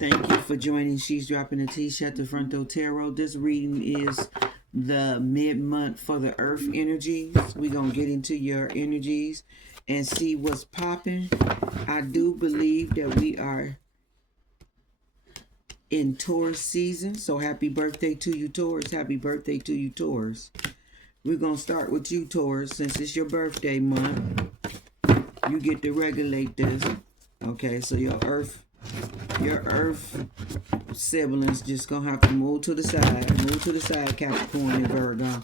Thank you for joining She's Dropping the Tea, SHRDROPTEA Tarot. This reading is the mid-month for the earth energies. We're going to get into your energies and see what's popping. I do believe that we are in Taurus season. So happy birthday to you, Taurus. Happy birthday to you, Taurus. We're going to start with you, Taurus. Since it's your birthday month, you get to regulate this. Okay, so your earth siblings just gonna have to move to the side, Capricorn and Virgo.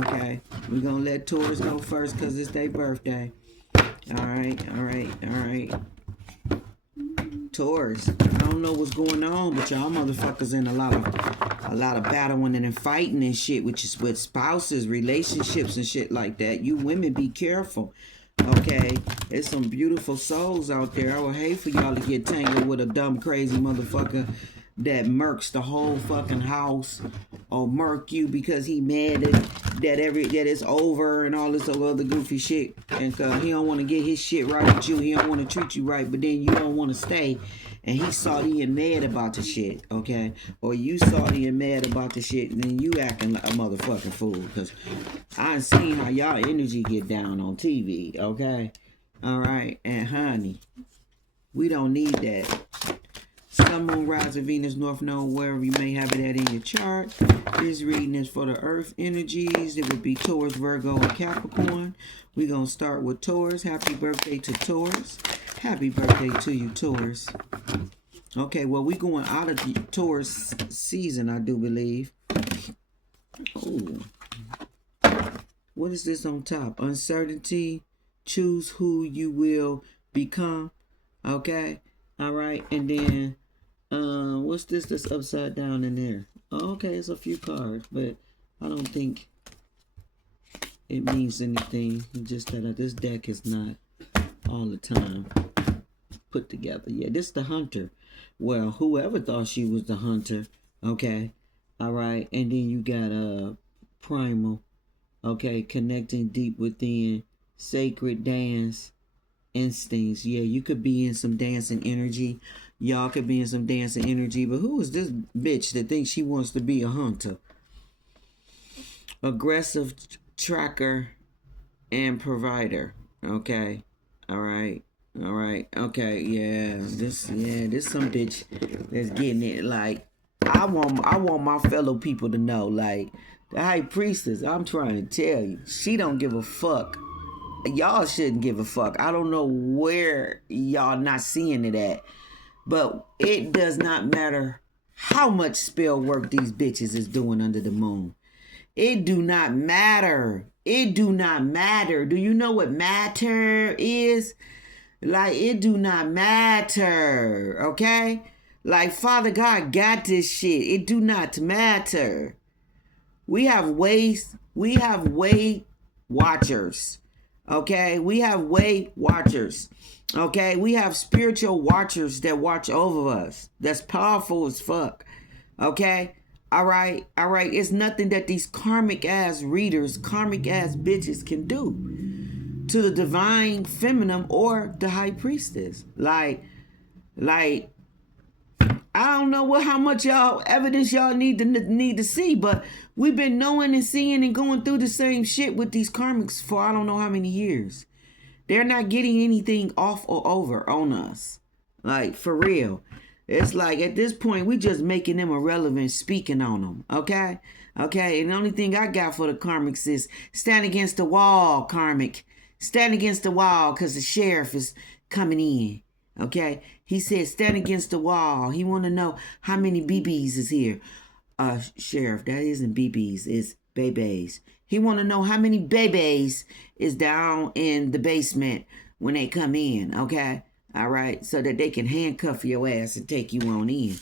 Okay, we're gonna let Taurus go first because it's their birthday. All right. Taurus, I don't know what's going on, but y'all motherfuckers in a lot of battling and fighting and shit with spouses, relationships and shit like that. You women be careful. Okay, there's some beautiful souls out there. I would hate for y'all to get tangled with a dumb, crazy motherfucker that murks the whole fucking house, or murk you because he mad that it's over and all this other goofy shit, and he don't want to get his shit right with you. He don't want to treat you right, but then you don't want to stay, and he salty and mad about the shit, okay? Or you salty and mad about the shit, and then you acting like a motherfucking fool, because I ain't seen how y'all energy get down on TV, okay? All right, and honey, we don't need that. Sun, Moon, Rising, Venus, North Node, wherever you may have it at in your chart. This reading is for the earth energies. It would be Taurus, Virgo, and Capricorn. We're going to start with Taurus. Happy birthday to Taurus. Happy birthday to you, Taurus. Okay, well, we're going out of the Taurus season, I do believe. Oh. What is this on top? Uncertainty. Choose who you will become. Okay. All right. And then, what's this that's upside down in there? Oh, okay, it's a few cards, but I don't think it means anything. It's just that this deck is not all the time put together. Yeah, this is the hunter. Well, whoever thought she was the hunter. Okay. All right. And then you got primal. Okay, connecting deep within, sacred dance instincts. Yeah, you could be in some dancing energy. Y'all could be in some dancing energy. But who is this bitch that thinks she wants to be a hunter? Aggressive tracker and provider. Okay. All right. Okay. Yeah. This some bitch that's getting it. Like, I want my fellow people to know, like, the high priestess, I'm trying to tell you, she don't give a fuck. Y'all shouldn't give a fuck. I don't know where y'all not seeing it at, but it does not matter how much spell work these bitches is doing under the moon. It do not matter. It do not matter. Do you know what matter is? Like, it do not matter, okay? Like, Father God got this shit. It do not matter. We have weight watchers. Okay, we have weight watchers. Okay, we have spiritual watchers that watch over us. That's powerful as fuck. Okay, all right. It's nothing that these karmic ass readers, karmic ass bitches can do to the divine feminine or the high priestess. Like, I don't know how much y'all evidence y'all need to see, but we've been knowing and seeing and going through the same shit with these karmics for I don't know how many years. They're not getting anything off or over on us. Like, for real. It's like, at this point, we just making them irrelevant, speaking on them. Okay? Okay? And the only thing I got for the karmics is stand against the wall, karmic. Stand against the wall because the sheriff is coming in. Okay? He said stand against the wall. He want to know how many BBs is here. Sheriff, that isn't BBs, it's babies. He want to know how many babies is down in the basement when they come in, okay? All right, so that they can handcuff your ass and take you on in,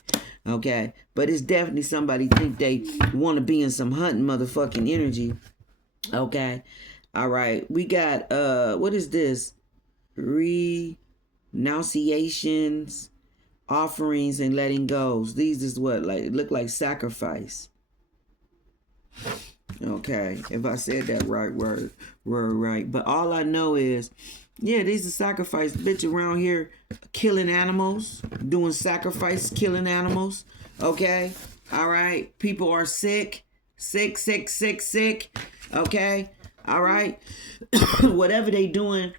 okay? But it's definitely somebody think they want to be in some hunting motherfucking energy, okay? All right, we got, what is this? Renunciations, offerings, and letting goes. These is what, like, look like sacrifice. Okay, if I said that right word right. But all I know is Yeah, these are sacrifice. Bitch around here killing animals, doing sacrifice, killing animals. Okay? All right? People are sick. Sick, sick, sick, sick. Okay? All right? Whatever they doing,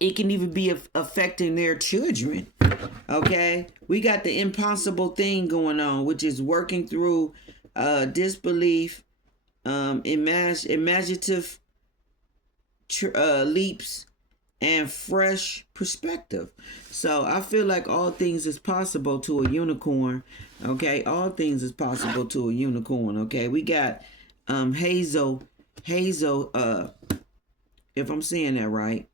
it can even be affecting their children. Okay? We got the impossible thing going on, which is working through disbelief, imaginative leaps, and fresh perspective. So I feel like all things is possible to a unicorn. Okay, all things is possible to a unicorn. Okay, we got Hazel, if I'm saying that right.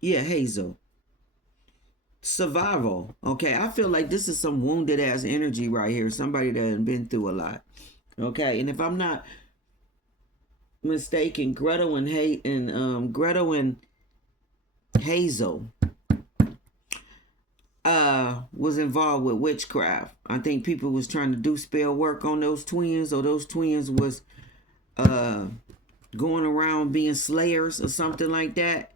Yeah, Hazel. Survival. Okay, I feel like this is some wounded ass energy right here. Somebody that has been through a lot. Okay, and if I'm not mistaken, Gretel and Hazel was involved with witchcraft. I think people was trying to do spell work on those twins, or those twins was going around being slayers or something like that.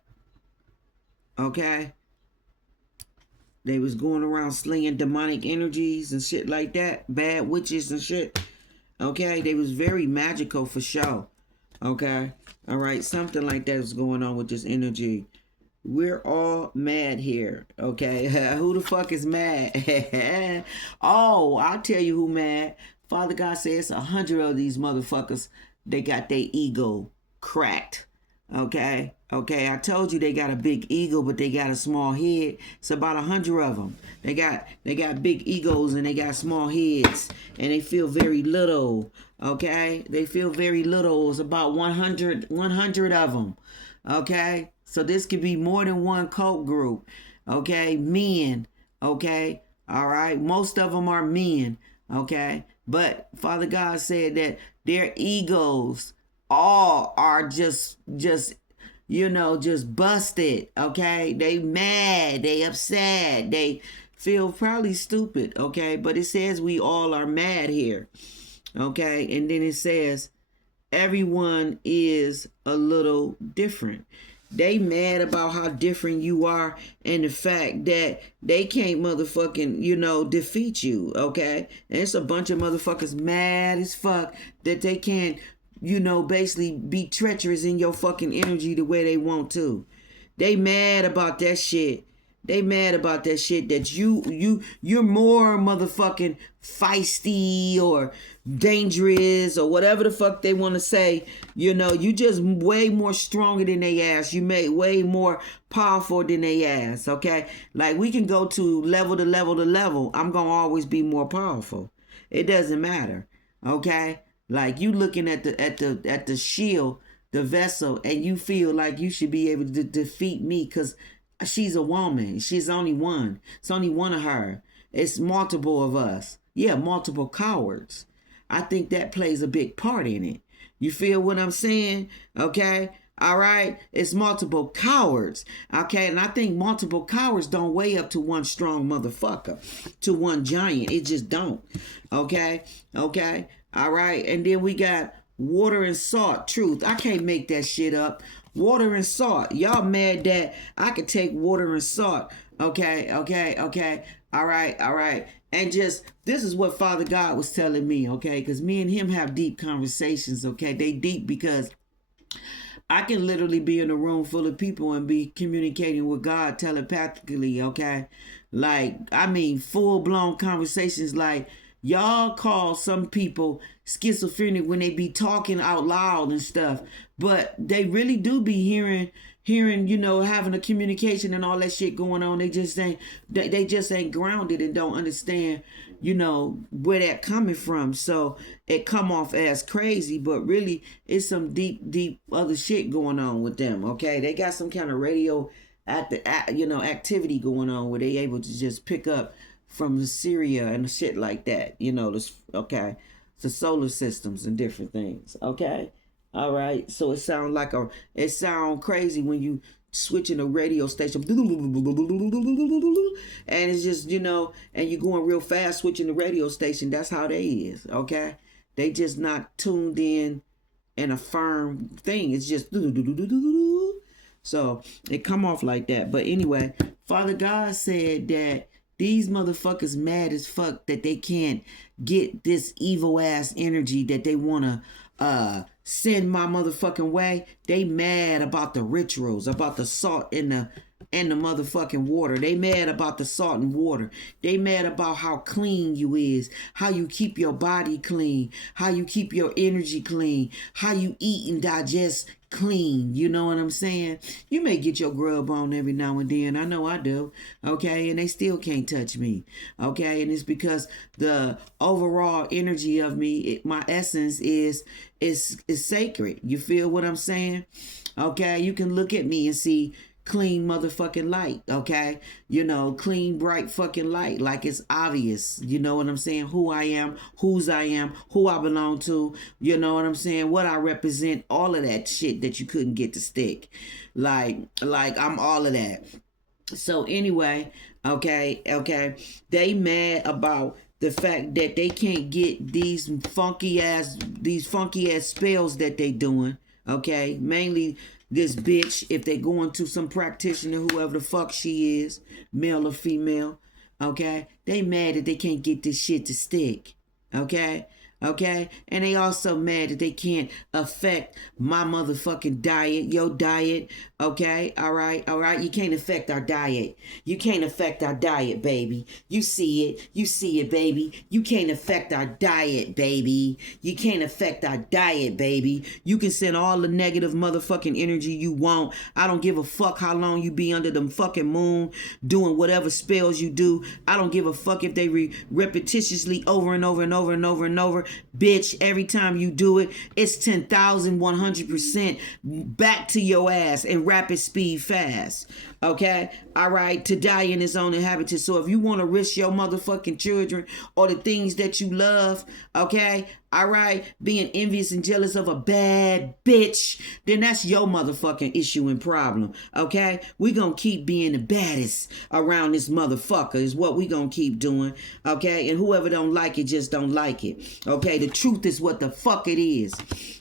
Okay, they was going around slaying demonic energies and shit like that, bad witches and shit. Okay, they was very magical for sure. Okay, all right, something like that is going on with this energy. We're all mad here, okay? Who the fuck is mad? Oh, I'll tell you who mad. Father God says 100 of these motherfuckers, they got their ego cracked, okay? Okay, I told you they got a big ego, but they got a small head. It's about 100 of them. They got big egos and they got small heads, and they feel very little, okay? They feel very little. It's about 100 of them, okay? So this could be more than one cult group, okay? Men, okay? All right? Most of them are men, okay? But Father God said that their egos all are just busted, okay? They mad, they upset, they feel probably stupid, okay? But it says we all are mad here, okay? And then it says everyone is a little different. They mad about how different you are and the fact that they can't motherfucking, defeat you, okay? And it's a bunch of motherfuckers mad as fuck that they can't, basically be treacherous in your fucking energy the way they want to. They mad about that shit. They mad about that shit that you're more motherfucking feisty or dangerous or whatever the fuck they want to say. You just way more stronger than they ass. You make way more powerful than they ass, okay? Like we can go to level to level to level. I'm going to always be more powerful. It doesn't matter, okay? Like you looking at the shield, the vessel, and you feel like you should be able to defeat me because she's a woman. She's only one. It's only one of her. It's multiple of us. Yeah, multiple cowards. I think that plays a big part in it. You feel what I'm saying? Okay? All right? It's multiple cowards. Okay? And I think multiple cowards don't weigh up to one strong motherfucker, to one giant. It just don't. Okay? Okay? All right? And then we got water and salt. Truth. I can't make that shit up. Water and salt. Y'all mad that I could take water and salt. Okay, okay, okay. All right. And just, this is what Father God was telling me, okay? Because me and him have deep conversations, okay? They deep because I can literally be in a room full of people and be communicating with God telepathically, okay? Like, I mean, full-blown conversations like, y'all call some people schizophrenic when they be talking out loud and stuff, but they really do be hearing, having a communication and all that shit going on. They just ain't grounded and don't understand, where that coming from. So it come off as crazy, but really it's some deep other shit going on with them. Okay, they got some kind of radio activity going on where they able to just pick up from Syria and shit like that, okay, the solar systems and different things, okay, all right. So it sound crazy when you switching a radio station, and it's just and you going real fast switching the radio station. That's how they is, okay. They just not tuned in and a firm thing. It's just so it come off like that. But anyway, Father God said that these motherfuckers mad as fuck that they can't get this evil ass energy that they want to send my motherfucking way. They mad about the rituals, about the salt in the motherfucking water. They mad about the salt and water. They mad about how clean you is, how you keep your body clean, how you keep your energy clean, how you eat and digest clean. You know what I'm saying? You may get your grub on every now and then. I know I do. Okay. And they still can't touch me. Okay. And it's because the overall energy of me, my essence is sacred. You feel what I'm saying? Okay. You can look at me and see clean motherfucking light, okay? You know, clean, bright fucking light, like it's obvious. You know what I'm saying? Who I am, whose I am, who I belong to. You know what I'm saying? What I represent, all of that shit that you couldn't get to stick. Like I'm all of that. So anyway, okay, they mad about the fact that they can't get these funky ass spells that they doing, okay? Mainly this bitch, if they going to some practitioner, whoever the fuck she is, male or female, okay? They mad that they can't get this shit to stick, okay? Okay? And they also mad that they can't affect my motherfucking diet, your diet, okay? All right? You can't affect our diet. You can't affect our diet, baby. You see it, baby. You can't affect our diet, baby. You can't affect our diet, baby. You can send all the negative motherfucking energy you want. I don't give a fuck how long you be under the fucking moon doing whatever spells you do. I don't give a fuck if they repetitiously over and over and over and over and over. Bitch, every time you do it, it's 10,100% back to your ass in rapid speed fast. Okay? All right? To die in its own inhabitants. So if you want to risk your motherfucking children or the things that you love, okay? All right? Being envious and jealous of a bad bitch, then that's your motherfucking issue and problem. Okay? We gonna keep being the baddest around this motherfucker is what we gonna keep doing. Okay? And whoever don't like it, just don't like it. Okay? The truth is what the fuck it is.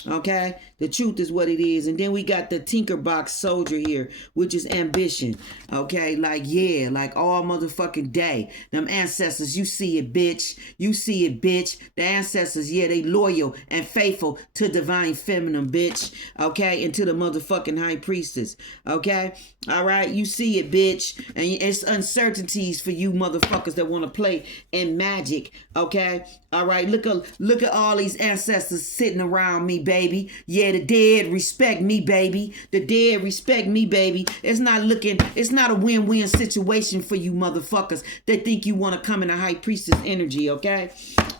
Okay? The truth is what it is. And then we got the Tinkerbox soldier here, which is ambition. Okay? Like all motherfucking day. Them ancestors, you see it, bitch. You see it, bitch. The ancestors, yeah, they loyal and faithful to divine feminine, bitch. Okay? And to the motherfucking high priestess. Okay? All right? You see it, bitch. And it's uncertainties for you motherfuckers that want to play in magic. Okay? All right? Look at all these ancestors sitting around me, baby. Yeah, the dead respect me, baby. The dead respect me, baby. It's not a win-win situation for you motherfuckers that think you want to come in a high priestess energy, okay?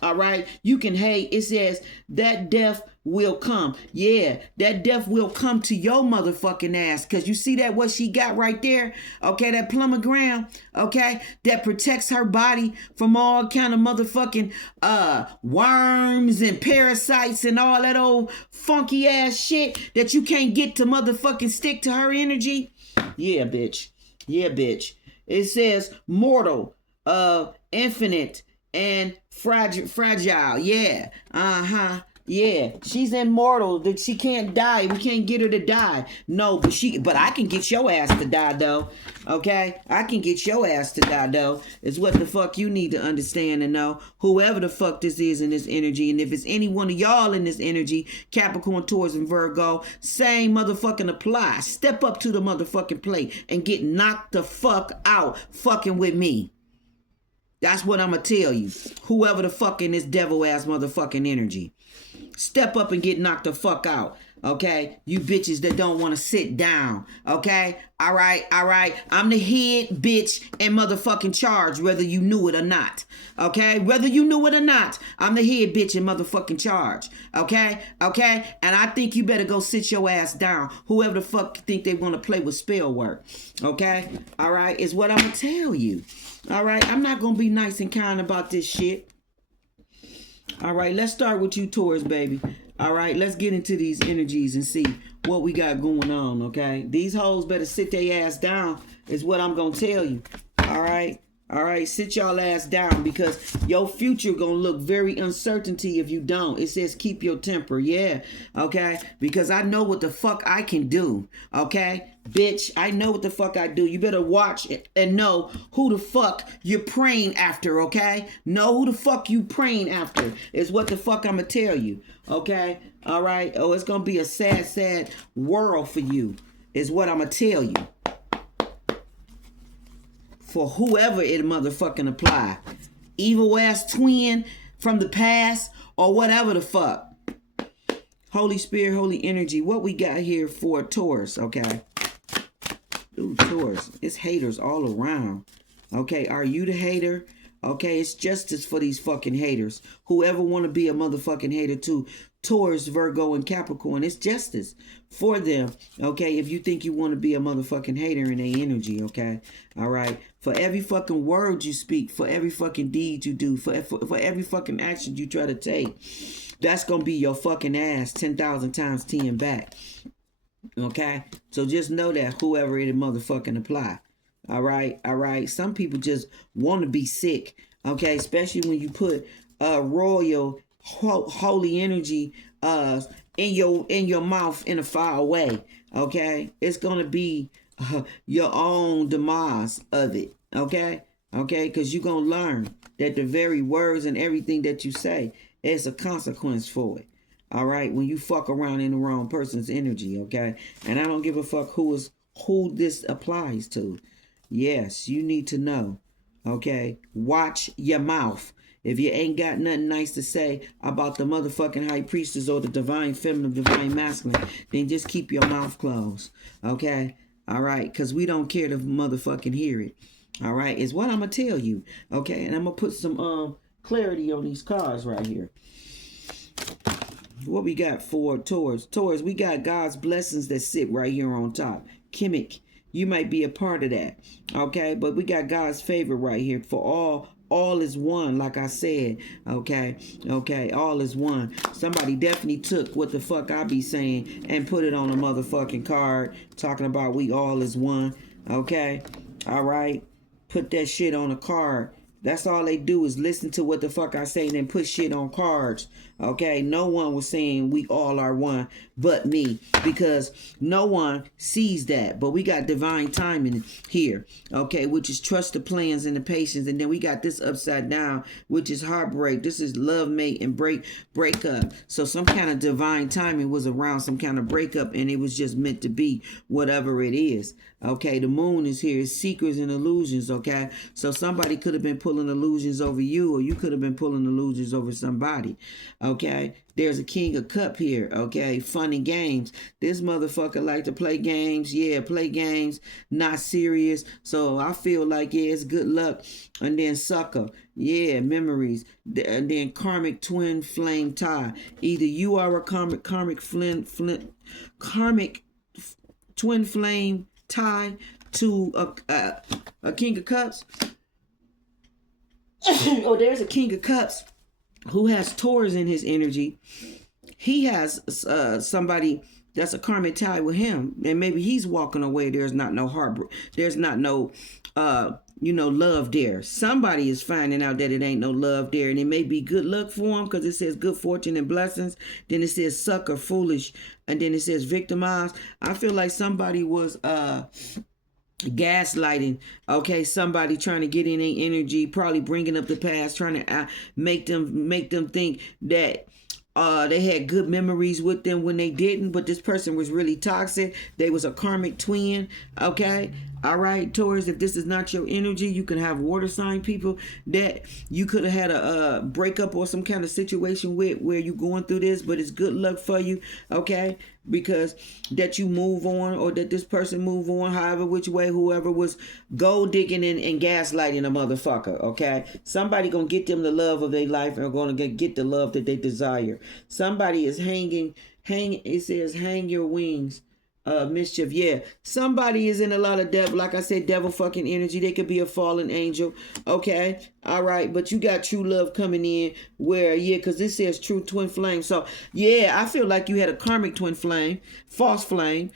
All right? You can hate. It says that death will come. Yeah, that death will come to your motherfucking ass. Because you see that what she got right there? Okay, that plumbergram, okay? That protects her body from all kind of motherfucking worms and parasites and all that old funky ass shit that you can't get to motherfucking stick to her energy. Yeah, bitch. Yeah, bitch. It says mortal, infinite, and fragile. Yeah. Yeah, she's immortal. That she can't die. We can't get her to die. No, but I can get your ass to die though. Okay? I can get your ass to die though. Is what the fuck you need to understand and know. Whoever the fuck this is in this energy, and if it's any one of y'all in this energy, Capricorn, Taurus, and Virgo, same motherfucking apply. Step up to the motherfucking plate and get knocked the fuck out fucking with me. That's what I'm gonna tell you. Whoever the fuck in this devil ass motherfucking energy. Step up and get knocked the fuck out. Okay? You bitches that don't want to sit down. Okay? All right. I'm the head bitch and motherfucking charge, whether you knew it or not. Okay? Whether you knew it or not, I'm the head bitch and motherfucking charge. Okay? And I think you better go sit your ass down. Whoever the fuck think they want to play with spell work. Okay? All right? Is what I'm going to tell you. All right? I'm not going to be nice and kind about this shit. All right, let's start with you, Taurus, baby. All right, let's get into these energies and see what we got going on, okay? These hoes better sit their ass down is what I'm going to tell you. All right? All right, sit y'all ass down because your future gonna look very uncertainty if you don't. It says keep your temper, yeah, okay? Because I know what the fuck I can do, okay? Bitch, I know what the fuck I do. You better watch it and know who the fuck you're praying after, okay? Know who the fuck you praying after is what the fuck I'ma tell you, okay? All right? Oh, it's gonna be a sad, sad world for you is what I'ma tell you. For whoever it motherfucking apply. Evil ass twin from the past or whatever the fuck. Holy Spirit, holy energy. What we got here for Taurus, okay? Ooh, Taurus. It's haters all around. Okay, are you the hater? Okay, it's justice for these fucking haters. Whoever want to be a motherfucking hater too. Taurus, Virgo, and Capricorn. It's justice for them. Okay, if you think you want to be a motherfucking hater in their energy, okay? All right. For every fucking word you speak, for every fucking deed you do, for every fucking action you try to take, that's going to be your fucking ass 10,000 times 10 back. Okay? So just know that whoever it motherfucking apply. All right? All right? Some people just want to be sick. Okay? Especially when you put royal, holy energy in your mouth in a far way. Okay? It's going to be your own demise of it. Okay? Okay? Because you're going to learn that the very words and everything that you say, it's a consequence for it. All right? When you fuck around in the wrong person's energy. Okay? And I don't give a fuck who this applies to. Yes, you need to know. Okay? Watch your mouth. If you ain't got nothing nice to say about the motherfucking high priestess or the divine feminine, divine masculine, then just keep your mouth closed. Okay? All right? Because we don't care to motherfucking hear it. All right? It's what I'm going to tell you. Okay? And I'm going to put some clarity on these cards right here. What we got for Taurus? Taurus, we got God's blessings that sit right here on top. Chemic, you might be a part of that. Okay? But we got God's favor right here for all is one, like I said. Okay? Okay, all is one. Somebody definitely took what the fuck I be saying and put it on a motherfucking card talking about we all is one. Okay? All right? Put that shit on a card. That's all they do is listen to what the fuck I say and then put shit on cards. Okay? No one was saying we all are one but me because no one sees that. But we got divine timing here. Okay? Which is trust the plans and the patience. And then we got this upside down, which is heartbreak. This is love, mate, and break up. So some kind of divine timing was around some kind of breakup and it was just meant to be whatever it is. Okay? The moon is here. It's secrets and illusions. Okay? So somebody could have been pulling illusions over you or you could have been pulling illusions over somebody. Okay? There's a king of cup here. Okay? Fun and games. This motherfucker like to play games. Yeah, play games. Not serious. So I feel like, yeah, it's good luck. And then sucker. Yeah, memories. And then karmic twin flame tie. Either you are a karmic twin flame tie to a king of cups. Oh, there's a king of cups who has Taurus in his energy. He has somebody that's a karmic tie with him, and maybe he's walking away. There's not no heartbreak. There's not no love there. Somebody is finding out that it ain't no love there, and it may be good luck for him because it says good fortune and blessings. Then it says sucker, foolish, and then it says victimized. I feel like somebody was gaslighting, okay, somebody trying to get in their energy, probably bringing up the past, trying to make them think that they had good memories with them when they didn't, but this person was really toxic. They was a karmic twin. Okay, all right, Taurus, if this is not your energy, you can have water sign people that you could have had a breakup or some kind of situation with where you going through this, but it's good luck for you. Okay, because that you move on or that this person move on, however which way, whoever was gold digging and gaslighting a motherfucker. Okay, somebody gonna get them the love of their life and are gonna get the love that they desire. Somebody is hanging. It says hang your wings. Mischief, yeah. Somebody is in a lot of devil, like I said, devil fucking energy. They could be a fallen angel. Okay, all right, but you got true love coming in where, yeah, because this says true twin flame. So, yeah, I feel like you had a karmic twin flame, false flame.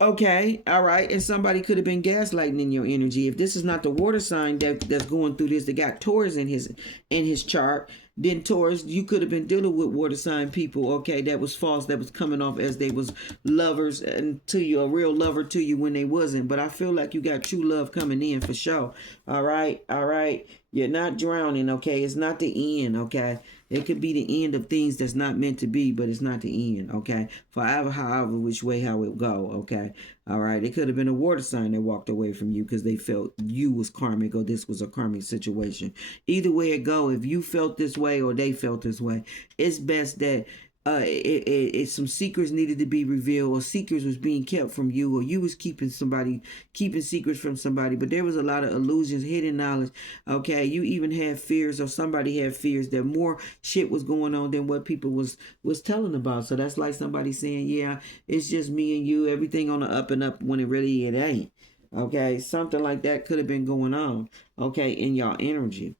Okay, all right, and somebody could have been gaslighting in your energy. If this is not the water sign that's going through this, that got Taurus in his chart, then Taurus, you could have been dealing with water sign people. Okay, that was false. That was coming off as they was lovers and to you, a real lover to you when they wasn't. But I feel like you got true love coming in for sure. All right, all right. You're not drowning. Okay, it's not the end. Okay. It could be the end of things that's not meant to be, but it's not the end, okay? Forever, however, which way, how it go, okay? All right, it could have been a water sign that walked away from you because they felt you was karmic or this was a karmic situation. Either way it go, if you felt this way or they felt this way, it's best that some secrets needed to be revealed, or secrets was being kept from you, or you was keeping secrets from somebody. But there was a lot of illusions, hidden knowledge. Okay, you even had fears, or somebody had fears that more shit was going on than what people was telling about. So that's like somebody saying, "Yeah, it's just me and you, everything on the up and up," when it ain't. Okay, something like that could have been going on. Okay, in y'all energy.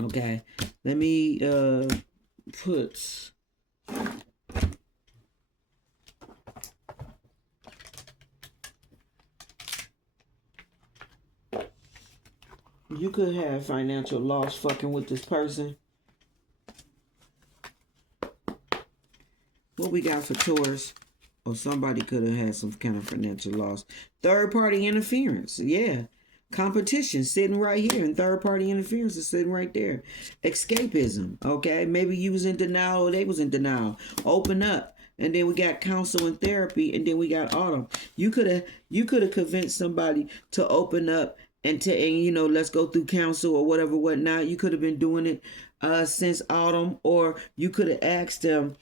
Okay, let me put. You could have financial loss fucking with this person. What we got for Taurus? Or somebody could have had some kind of financial loss. Third party interference. Yeah. Competition sitting right here, and third party interference is sitting right there. Escapism. Okay. Maybe you was in denial or they was in denial. Open up. And then we got counsel and therapy, and then we got autumn. You could have convinced somebody to open up and let's go through counsel or whatever, whatnot. You could have been doing it since autumn, or you could have asked them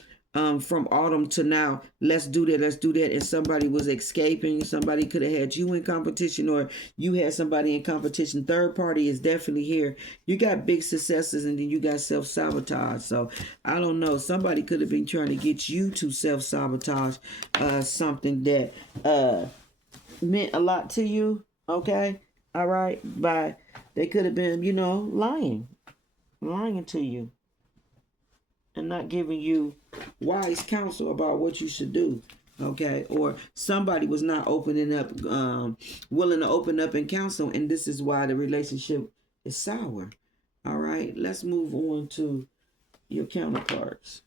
from autumn to now, let's do that, and somebody was escaping. Somebody could have had you in competition, or you had somebody in competition. Third party is definitely here. You got big successes, and then you got self-sabotage. So I don't know, somebody could have been trying to get you to self-sabotage something that meant a lot to you. Okay, all right, but they could have been lying to you and not giving you wise counsel about what you should do. Okay, or somebody was not opening up, willing to open up and counsel, and this is why the relationship is sour. All right, let's move on to your counterparts.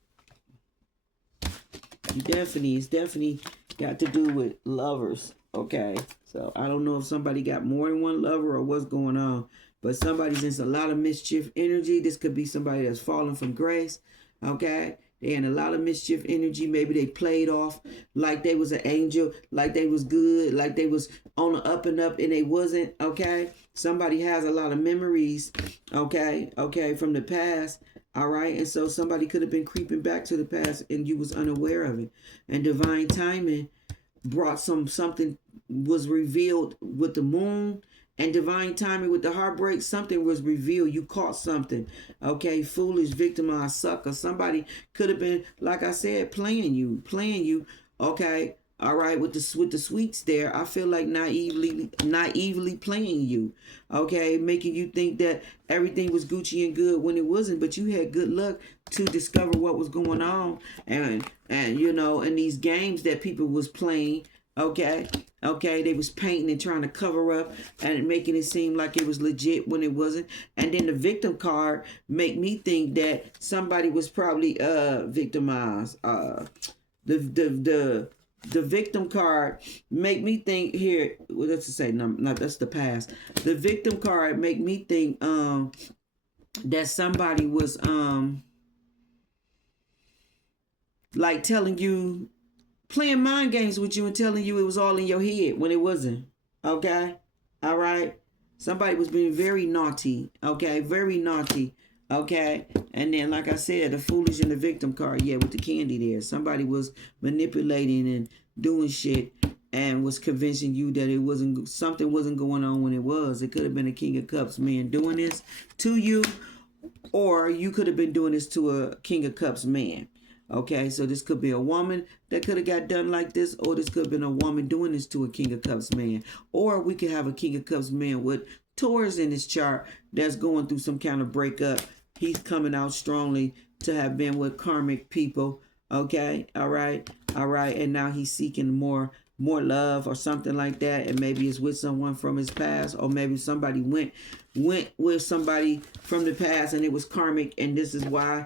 It's definitely got to do with lovers. Okay, so I don't know if somebody got more than one lover or what's going on, but somebody's in a lot of mischief energy. This could be somebody that's fallen from grace. Okay, they in a lot of mischief energy. Maybe they played off like they was an angel, like they was good, like they was on the up and up, and they wasn't. Okay, somebody has a lot of memories. Okay, from the past. All right, and so somebody could have been creeping back to the past, and you was unaware of it. And divine timing brought something was revealed with the moon, and divine timing with the heartbreak. Something was revealed. You caught something. Okay, foolish, victimized, sucker. Somebody could have been, like I said, playing you. Okay, all right, with the sweets there. I feel like naively playing you. Okay, making you think that everything was Gucci and good when it wasn't. But you had good luck to discover what was going on, and in these games that people was playing. Okay, they was painting and trying to cover up and making it seem like it was legit when it wasn't. And then the victim card make me think that somebody was probably victimized. The victim card make me think here. Well, let's just say no, that's the past. The victim card make me think that somebody was like telling you, playing mind games with you and telling you it was all in your head when it wasn't. Okay? All right? Somebody was being very naughty. Okay? Very naughty. Okay? And then, like I said, the foolish and the victim card. Yeah, with the candy there. Somebody was manipulating and doing shit and was convincing you that something wasn't going on when it was. It could have been a King of Cups man doing this to you, or you could have been doing this to a King of Cups man. Okay, so this could be a woman that could have got done like this, or this could have been a woman doing this to a King of Cups man. Or we could have a King of Cups man with Taurus in his chart that's going through some kind of breakup. He's coming out strongly to have been with karmic people. Okay, all right. And now he's seeking more more love or something like that, and maybe it's with someone from his past, or maybe somebody went with somebody from the past and it was karmic, and this is why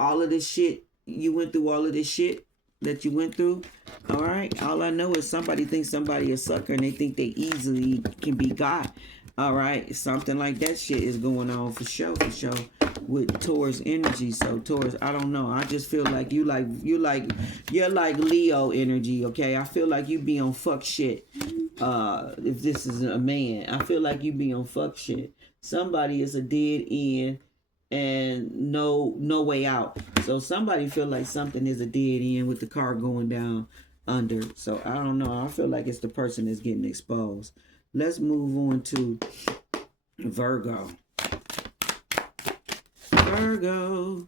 all of this shit you went through, all of this shit that you went through. All right, all I know is somebody thinks somebody a sucker and they think they easily can be got. All right, something like that shit is going on for sure with Taurus energy. So Taurus, I don't know. I just feel like you're like Leo energy. Okay, I feel like you be on fuck shit. If this is a man, I feel like you be on fuck shit. Somebody is a dead end and no way out. So somebody feel like something is a dead end with the car going down under. So I don't know. I feel like it's the person that's getting exposed. Let's move on to Virgo. Virgo.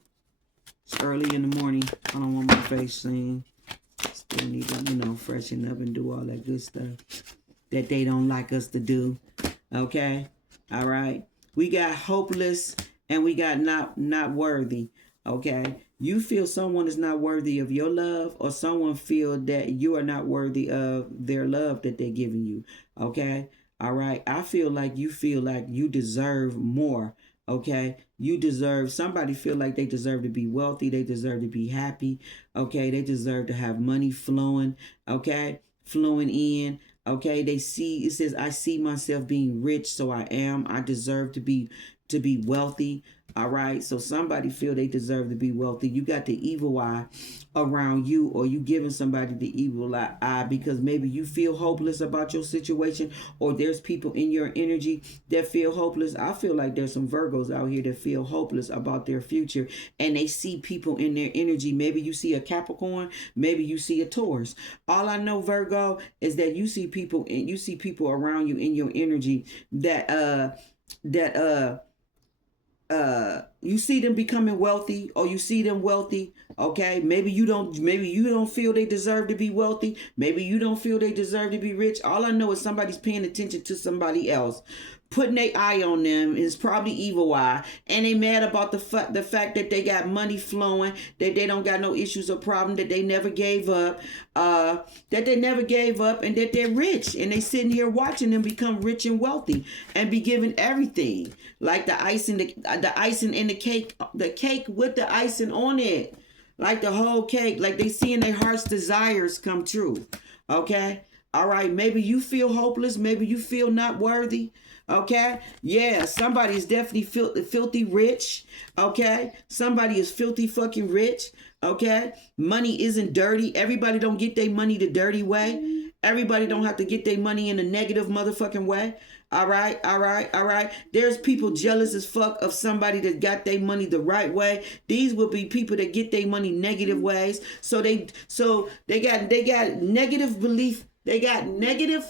It's early in the morning. I don't want my face seen. Still need to, freshen up and do all that good stuff that they don't like us to do. Okay? All right? We got hopeless and we got not worthy. Okay? You feel someone is not worthy of your love, or someone feel that you are not worthy of their love that they're giving you. Okay? All right? I feel like you deserve more. Okay? Somebody feel like they deserve to be wealthy. They deserve to be happy. Okay? They deserve to have money flowing. Okay? Flowing in. Okay? It says, I see myself being rich, so I deserve to be wealthy. All right, so somebody feel they deserve to be wealthy. You got the evil eye around you, or you giving somebody the evil eye because maybe you feel hopeless about your situation, or there's people in your energy that feel hopeless. I feel like there's some Virgos out here that feel hopeless about their future, and they see people in their energy. Maybe you see a Capricorn, maybe you see a Taurus. All I know, Virgo, is that you see people around you in your energy that you see them becoming wealthy, or you see them wealthy. Okay, maybe you don't feel they deserve to be wealthy. Maybe you don't feel they deserve to be rich. All I know is somebody's paying attention to somebody else, putting their eye on them. Is probably evil eye, and they mad about the fact that they got money flowing, that they don't got no issues or problem, that they never gave up, and that they're rich, and they sitting here watching them become rich and wealthy and be given everything, like the icing in the cake with the icing on it, like the whole cake, like they seeing their heart's desires come true. Okay, all right, maybe you feel hopeless, maybe you feel not worthy. Okay, yeah, somebody is definitely filthy rich. Okay, somebody is filthy fucking rich. Okay, money isn't dirty. Everybody don't get their money the dirty way. Everybody don't have to get their money in a negative motherfucking way. All right. There's people jealous as fuck of somebody that got their money the right way. These will be people that get their money negative ways. So they got negative belief. They got negative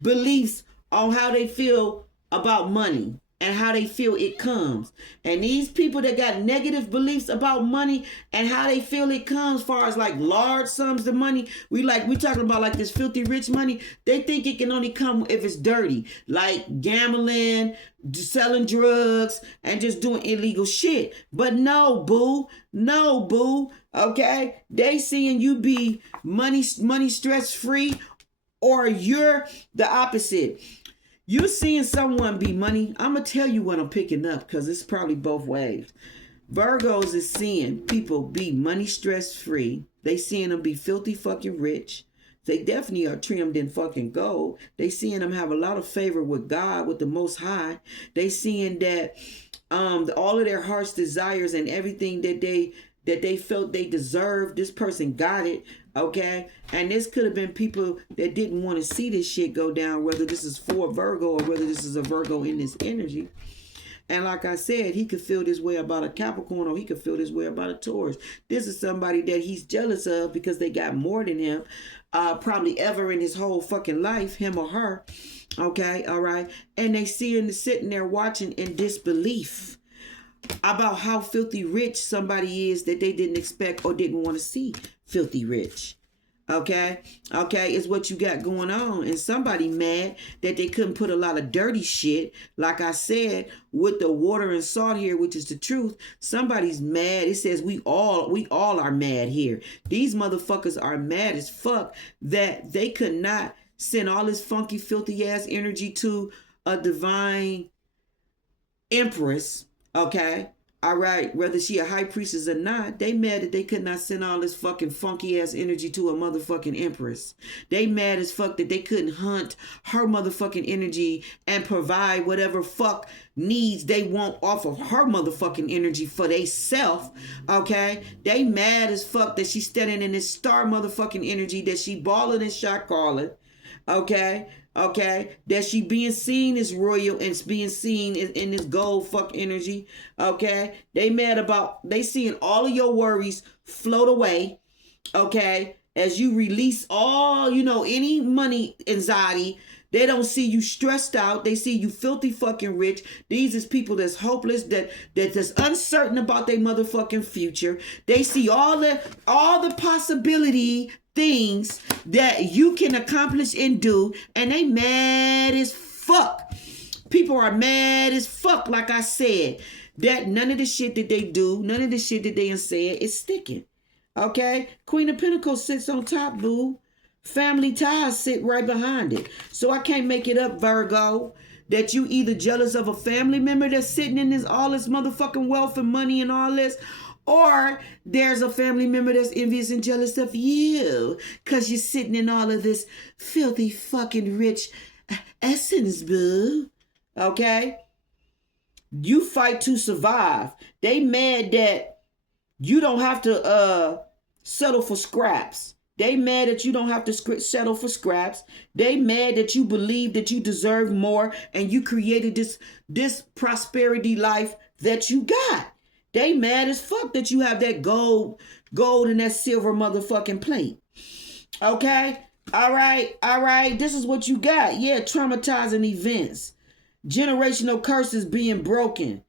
beliefs on how they feel about money and how they feel it comes. And these people that got negative beliefs about money and how they feel it comes, as far as like large sums of money, we talking about like this filthy rich money. They think it can only come if it's dirty, like gambling, selling drugs, and just doing illegal shit. But no, boo. Okay, they seeing you be money stress free, or you're the opposite. You seeing someone be money. I'm going to tell you what I'm picking up, because it's probably both ways. Virgos is seeing people be money stress free. They seeing them be filthy fucking rich. They definitely are trimmed in fucking gold. They seeing them have a lot of favor with God, with the Most High. They seeing that all of their heart's desires and everything that they felt they deserved, this person got it. Okay, and this could have been people that didn't want to see this shit go down, whether this is for Virgo or whether this is a Virgo in this energy. And like I said, he could feel this way about a Capricorn, or he could feel this way about a Taurus. This is somebody that he's jealous of because they got more than him, probably ever in his whole fucking life, him or her. Okay, all right, and they sitting there watching in disbelief about how filthy rich somebody is that they didn't expect or didn't want to see filthy rich. Okay, okay, is what you got going on. And somebody mad that they couldn't put a lot of dirty shit, like I said, with the water and salt here, which is the truth. Somebody's mad. It says we all are mad here. These motherfuckers are mad as fuck that they could not send all this funky, filthy ass energy to a divine empress, okay? All right, whether she a high priestess or not, they mad that they could not send all this fucking funky ass energy to a motherfucking empress. They mad as fuck that they couldn't hunt her motherfucking energy and provide whatever fuck needs they want off of her motherfucking energy for they self, okay? They mad as fuck that she's standing in this star motherfucking energy that she balling and shot calling, okay? Okay, that she being seen as royal and being seen in this gold fuck energy. Okay, they mad about they seeing all of your worries float away. Okay, as you release all any money anxiety. They don't see you stressed out. They see you filthy fucking rich. These is people that's hopeless, that's uncertain about their motherfucking future. They see all the possibility things that you can accomplish and do, and they mad as fuck. People are mad as fuck, like I said. That none of the shit that they do, none of the shit that they are saying is sticking. Okay? Queen of Pentacles sits on top, boo. Family ties sit right behind it. So I can't make it up, Virgo, that you either jealous of a family member that's sitting in all this motherfucking wealth and money and all this, or there's a family member that's envious and jealous of you because you're sitting in all of this filthy fucking rich essence, boo. Okay? You fight to survive. They mad that you don't have to settle for scraps. They mad that you don't have to settle for scraps. They mad that you believe that you deserve more and you created this prosperity life that you got. They mad as fuck that you have that gold and that silver motherfucking plate. Okay? All right. This is what you got. Yeah, traumatizing events. Generational curses being broken.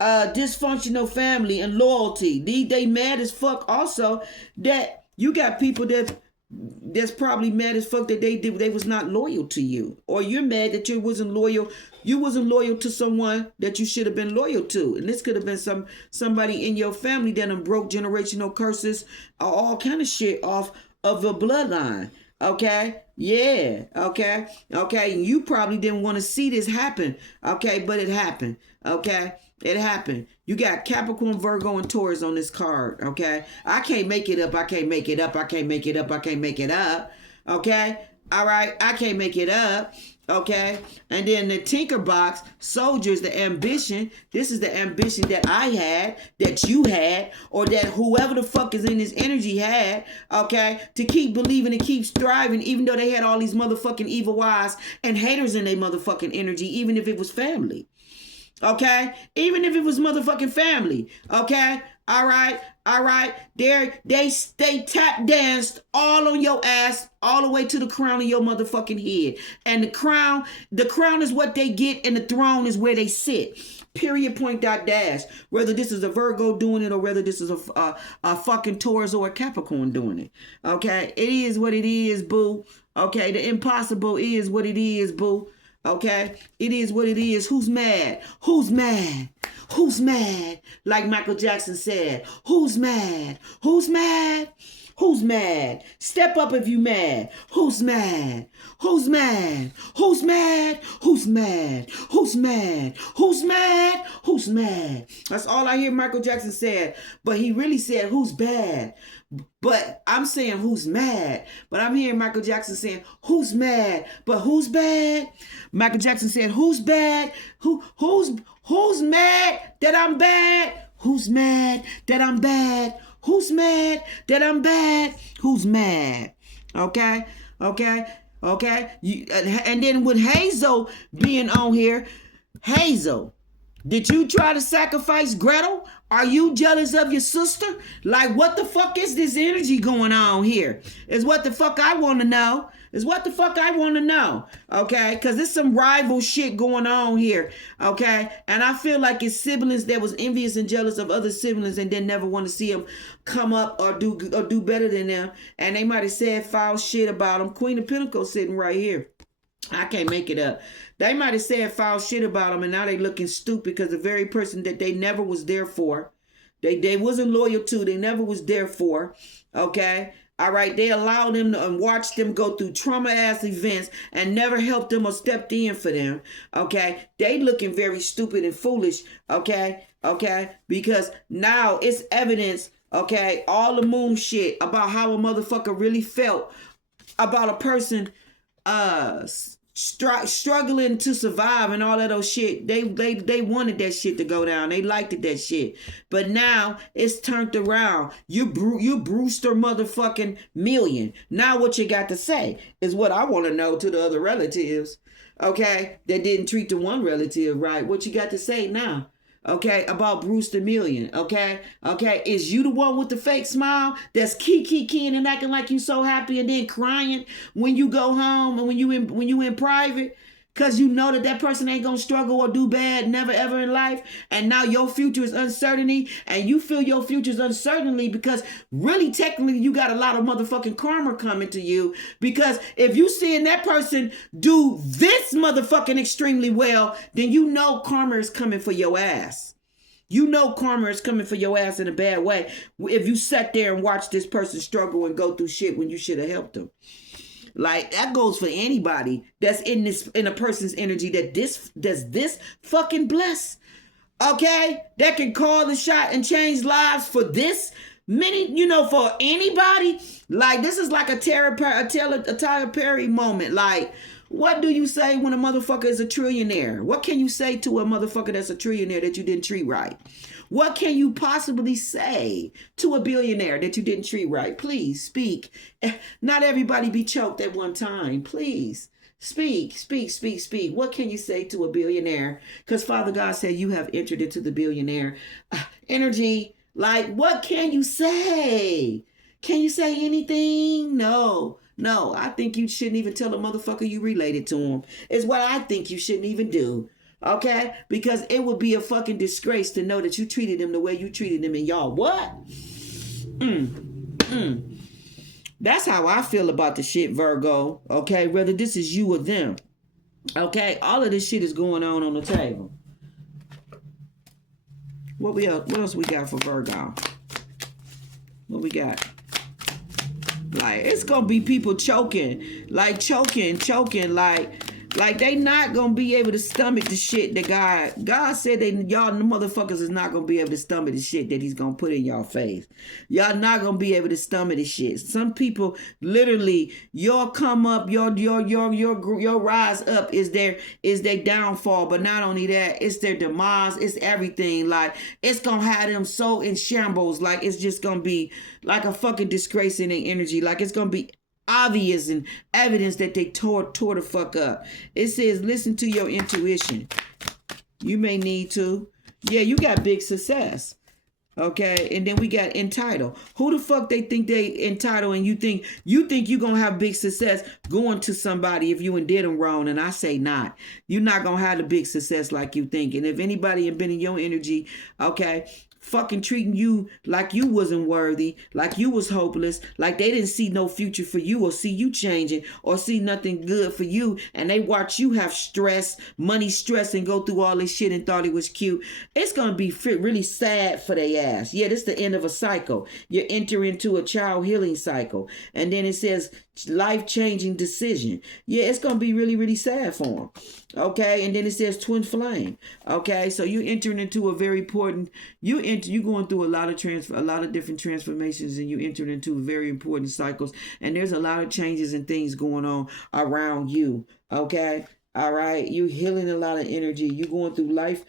Dysfunctional family and loyalty. They mad as fuck also that you got people that's probably mad as fuck that they was not loyal to you. Or you're mad that you wasn't loyal to someone that you should have been loyal to. And this could have been somebody in your family that done broke generational curses, all kind of shit off of a bloodline. Okay? Yeah. Okay? Okay. And you probably didn't want to see this happen. Okay? But it happened. Okay? It happened. You got Capricorn, Virgo, and Taurus on this card. Okay? I can't make it up. I can't make it up. I can't make it up. I can't make it up. Okay? All right? I can't make it up. Okay? And then the Tinker Box, Soldiers, the ambition. This is the ambition that I had, that you had, or that whoever the fuck is in this energy had, okay? To keep believing and keep striving, even though they had all these motherfucking evil eyes and haters in their motherfucking energy, even if it was family. Okay? Even if it was motherfucking family. Okay? All right. They tap danced all on your ass, all the way to the crown of your motherfucking head. And the crown is what they get, and the throne is where they sit. Period, point, dot, dash. Whether this is a Virgo doing it or whether this is a fucking Taurus or a Capricorn doing it. Okay? It is what it is, boo. Okay? The impossible is what it is, boo. Okay? It is what it is. Who's mad? Who's mad? Who's mad? Like Michael Jackson said. Who's mad? Who's mad? Who's mad? Step up if you mad. Who's mad? Who's mad? Who's mad? Who's mad? Who's mad? Who's mad? Who's mad? That's all I hear Michael Jackson said. But he really said, who's bad? But I'm saying who's mad. But I'm hearing Michael Jackson saying, who's mad? But who's bad? Michael Jackson said, who's bad? Who's mad that I'm bad? Who's mad that I'm bad? Who's mad that I'm bad? Who's mad? Okay? And then with Hazel being on here, Hazel, Did you try to sacrifice Gretel? Are you jealous of your sister? Like, what the fuck is this energy going on here? Is what the fuck I want to know. Is what the fuck I want to know. Okay? Because there's some rival shit going on here. Okay? And I feel like it's siblings that was envious and jealous of other siblings and then never want to see them come up or do better than them. And they might have said foul shit about them. Queen of Pentacles sitting right here. I can't make it up. They might have said foul shit about them, and now they looking stupid because the very person that they never was there for, they wasn't loyal to, they never was there for, okay? All right, they allowed them to watch them go through trauma-ass events and never helped them or stepped in for them, okay? They looking very stupid and foolish, okay? Okay? Because now it's evidence, okay, all the moon shit about how a motherfucker really felt about a person struggling to survive and all of those shit. They wanted that shit to go down. They liked it, that shit. But now it's turned around. You Brewster motherfucking million. Now what you got to say is what I want to know to the other relatives. Okay? That didn't treat the one relative right. What you got to say now? Okay, about Brewster Million, okay? Okay, is you the one with the fake smile that's keying and acting like you so happy and then crying when you go home and when you in private? Because you know that person ain't going to struggle or do bad never ever in life. And now your future is uncertainty. And you feel your future is uncertainty because really technically you got a lot of motherfucking karma coming to you. Because if you seeing that person do this motherfucking extremely well, then you know karma is coming for your ass. You know karma is coming for your ass in a bad way. If you sat there and watched this person struggle and go through shit when you should have helped them. Like, that goes for anybody that's in a person's energy that's this fucking blessed. Okay? That can call the shot and change lives for this many, for anybody. Like, this is like a Tyler Perry moment. Like, what do you say when a motherfucker is a trillionaire? What can you say to a motherfucker that's a trillionaire that you didn't treat right? What can you possibly say to a billionaire that you didn't treat right? Please speak. Not everybody be choked at one time. Please speak. What can you say to a billionaire? Because Father God said you have entered into the billionaire energy. Like, what can you say? Can you say anything? No, I think you shouldn't even tell a motherfucker you related to him. It's what I think you shouldn't even do. Okay? Because it would be a fucking disgrace to know that you treated them the way you treated them and y'all what? That's how I feel about the shit, Virgo. Okay? Whether this is you or them. Okay? All of this shit is going on the table. What else we got for Virgo? What we got? Like, it's gonna be people choking, like they not gonna be able to stomach the shit that God said that y'all motherfuckers is not gonna be able to stomach the shit that he's gonna put in y'all face. Y'all not gonna be able to stomach the shit. Some people literally, your come up, your rise up is their downfall. But not only that, it's their demise. It's everything. Like, it's gonna have them so in shambles. Like, it's just gonna be like a fucking disgrace in their energy. Like, it's gonna be obvious and evidence that they tore the fuck up. It says, listen to your intuition. You may need to. Yeah, you got big success. Okay, and then we got entitled. Who the fuck they think they entitled, and you think you gonna have big success going to somebody if you did them wrong? And I say not. You're not gonna have the big success like you think. And if anybody had been in your energy, okay, fucking treating you like you wasn't worthy, like you was hopeless, like they didn't see no future for you or see you changing or see nothing good for you, and they watch you have money stress and go through all this shit and thought it was cute. It's gonna be really sad for their ass. Yeah, this is the end of a cycle. You enter into a child healing cycle, and then it says life-changing decision. Yeah, it's gonna be really, really sad for them. Okay, and then it says twin flame. Okay, so you're entering into a very important. You're going through a lot of different transformations, and you entered into very important cycles. And there's a lot of changes and things going on around you. Okay, all right. You're healing a lot of energy. You're going through life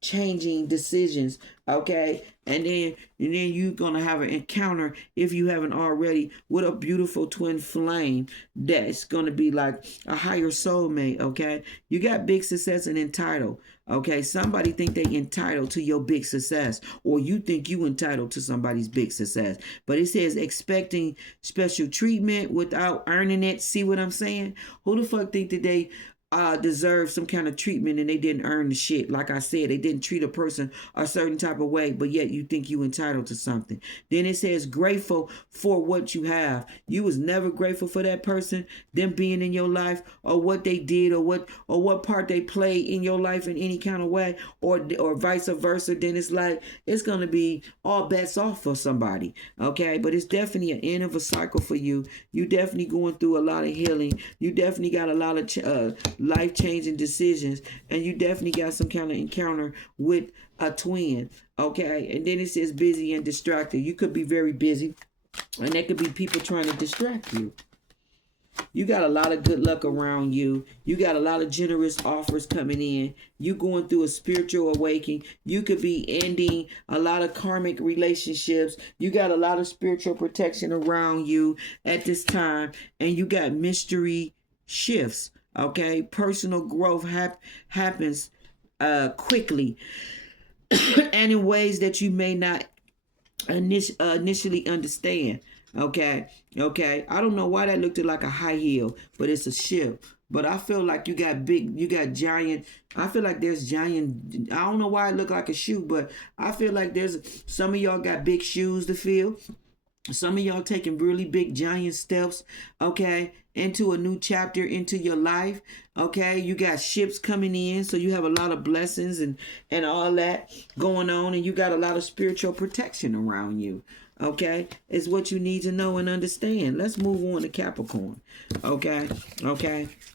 changing decisions, okay? And then you're gonna have an encounter, if you haven't already, with a beautiful twin flame that's gonna be like a higher soulmate, okay? You got big success and entitled, okay? Somebody think they entitled to your big success, or you think you entitled to somebody's big success. But it says expecting special treatment without earning it. See what I'm saying? Who the fuck think that they deserve some kind of treatment and they didn't earn the shit? Like I said, they didn't treat a person a certain type of way, but yet you think you entitled to something. Then it says grateful for what you have. You was never grateful for that person, them being in your life, or what they did, or what part they played in your life in any kind of way, or vice versa. Then it's like it's gonna be all bets off for somebody, okay? But it's definitely an end of a cycle for you. You definitely going through a lot of healing. You definitely got a lot of life-changing decisions, and you definitely got some kind of encounter with a twin, okay? And then it says busy and distracted. You could be very busy, and there could be people trying to distract you. You got a lot of good luck around you. You got a lot of generous offers coming in. You going through a spiritual awakening. You could be ending a lot of karmic relationships. You got a lot of spiritual protection around you at this time, and you got mystery shifts. Okay, personal growth happens quickly and in ways that you may not initially understand. Okay. I don't know why that looked like a high heel, but it's a shift. But I feel like you got giant. I feel like there's giant. I don't know why it looked like a shoe, but I feel like there's some of y'all got big shoes to fill. Some of y'all taking really big giant steps, okay, into a new chapter into your life, okay? You got ships coming in, so you have a lot of blessings and all that going on, and you got a lot of spiritual protection around you, okay? It's what you need to know and understand. Let's move on to Capricorn, okay?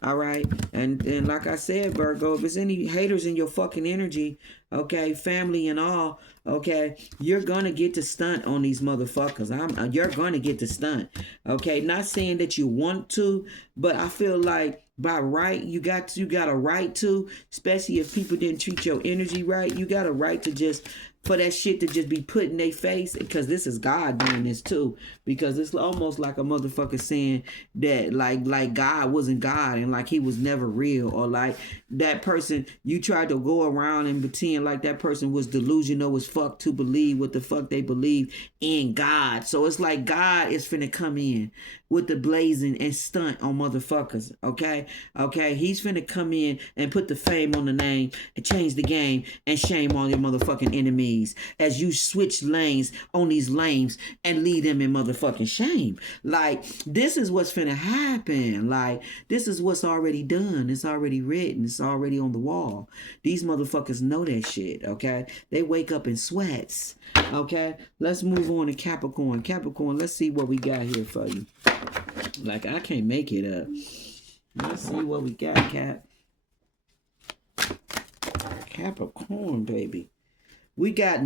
All right? And like I said, Virgo, if there's any haters in your fucking energy, okay, family and all, okay, you're gonna get to stunt on these motherfuckers. You're gonna get to stunt, okay? Not saying that you want to, but I feel like by right, you got a right to, especially if people didn't treat your energy right. You got a right to just for that shit to just be put in their face, because this is God doing this too. Because it's almost like a motherfucker saying that like God wasn't God and like he was never real, or like that person, you tried to go around and pretend like that person was delusional as fuck to believe what the fuck they believe in God. So it's like God is finna come in with the blazing and stunt on motherfuckers, okay? He's finna come in and put the fame on the name and change the game and shame on your motherfucking enemies as you switch lanes on these lanes and leave them in motherfucking shame. Like, this is what's finna happen. Like, this is what's already done. It's already written. It's already on the wall. These motherfuckers know that shit, okay? They wake up in sweats, okay? Let's move on to Capricorn. Capricorn, let's see what we got here for you. Like, I can't make it up. Let's see what we got, Capricorn, baby. We got,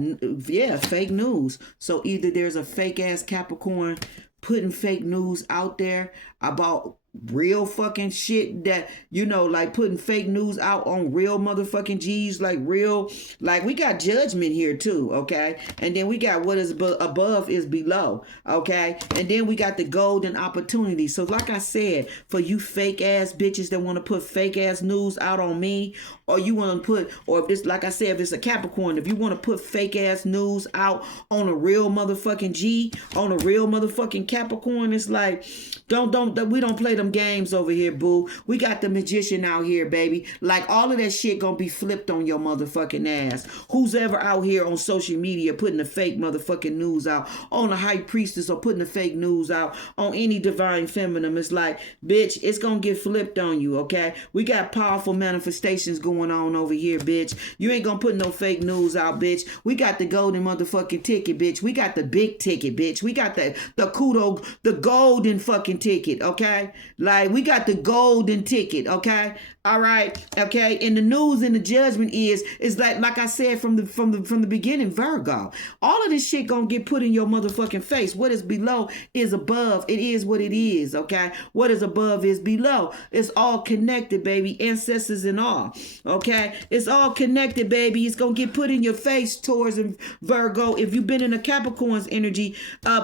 fake news. So either there's a fake ass Capricorn putting fake news out there about real fucking shit, that, you know, like putting fake news out on real motherfucking G's, like real, like we got judgment here too, okay? And then we got what is above is below, okay? And then we got the golden opportunity. So like I said, for you fake ass bitches that want to put fake ass news out on me, or you want to put, or if it's, like I said, if it's a Capricorn, if you want to put fake ass news out on a real motherfucking G, on a real motherfucking Capricorn, it's like, we don't play them games over here, boo. We got the magician out here, baby. Like, all of that shit gonna be flipped on your motherfucking ass. Who's ever out here on social media putting the fake motherfucking news out on a high priestess, or putting the fake news out on any divine feminine, it's like, bitch, it's gonna get flipped on you, okay? We got powerful manifestations going on over here, bitch. You ain't gonna put no fake news out, bitch. We got the golden motherfucking ticket, bitch. We got the big ticket, bitch. We got the kudo, the golden fucking ticket, okay? Like, we got the golden ticket, okay? All right, okay. And the news and the judgment is like I said from the beginning, Virgo. All of this shit gonna get put in your motherfucking face. What is below is above. It is what it is. Okay, what is above is below. It's all connected, baby. Ancestors and all. Okay, it's all connected, baby. It's gonna get put in your face, Taurus and Virgo. If you've been in a Capricorn's energy,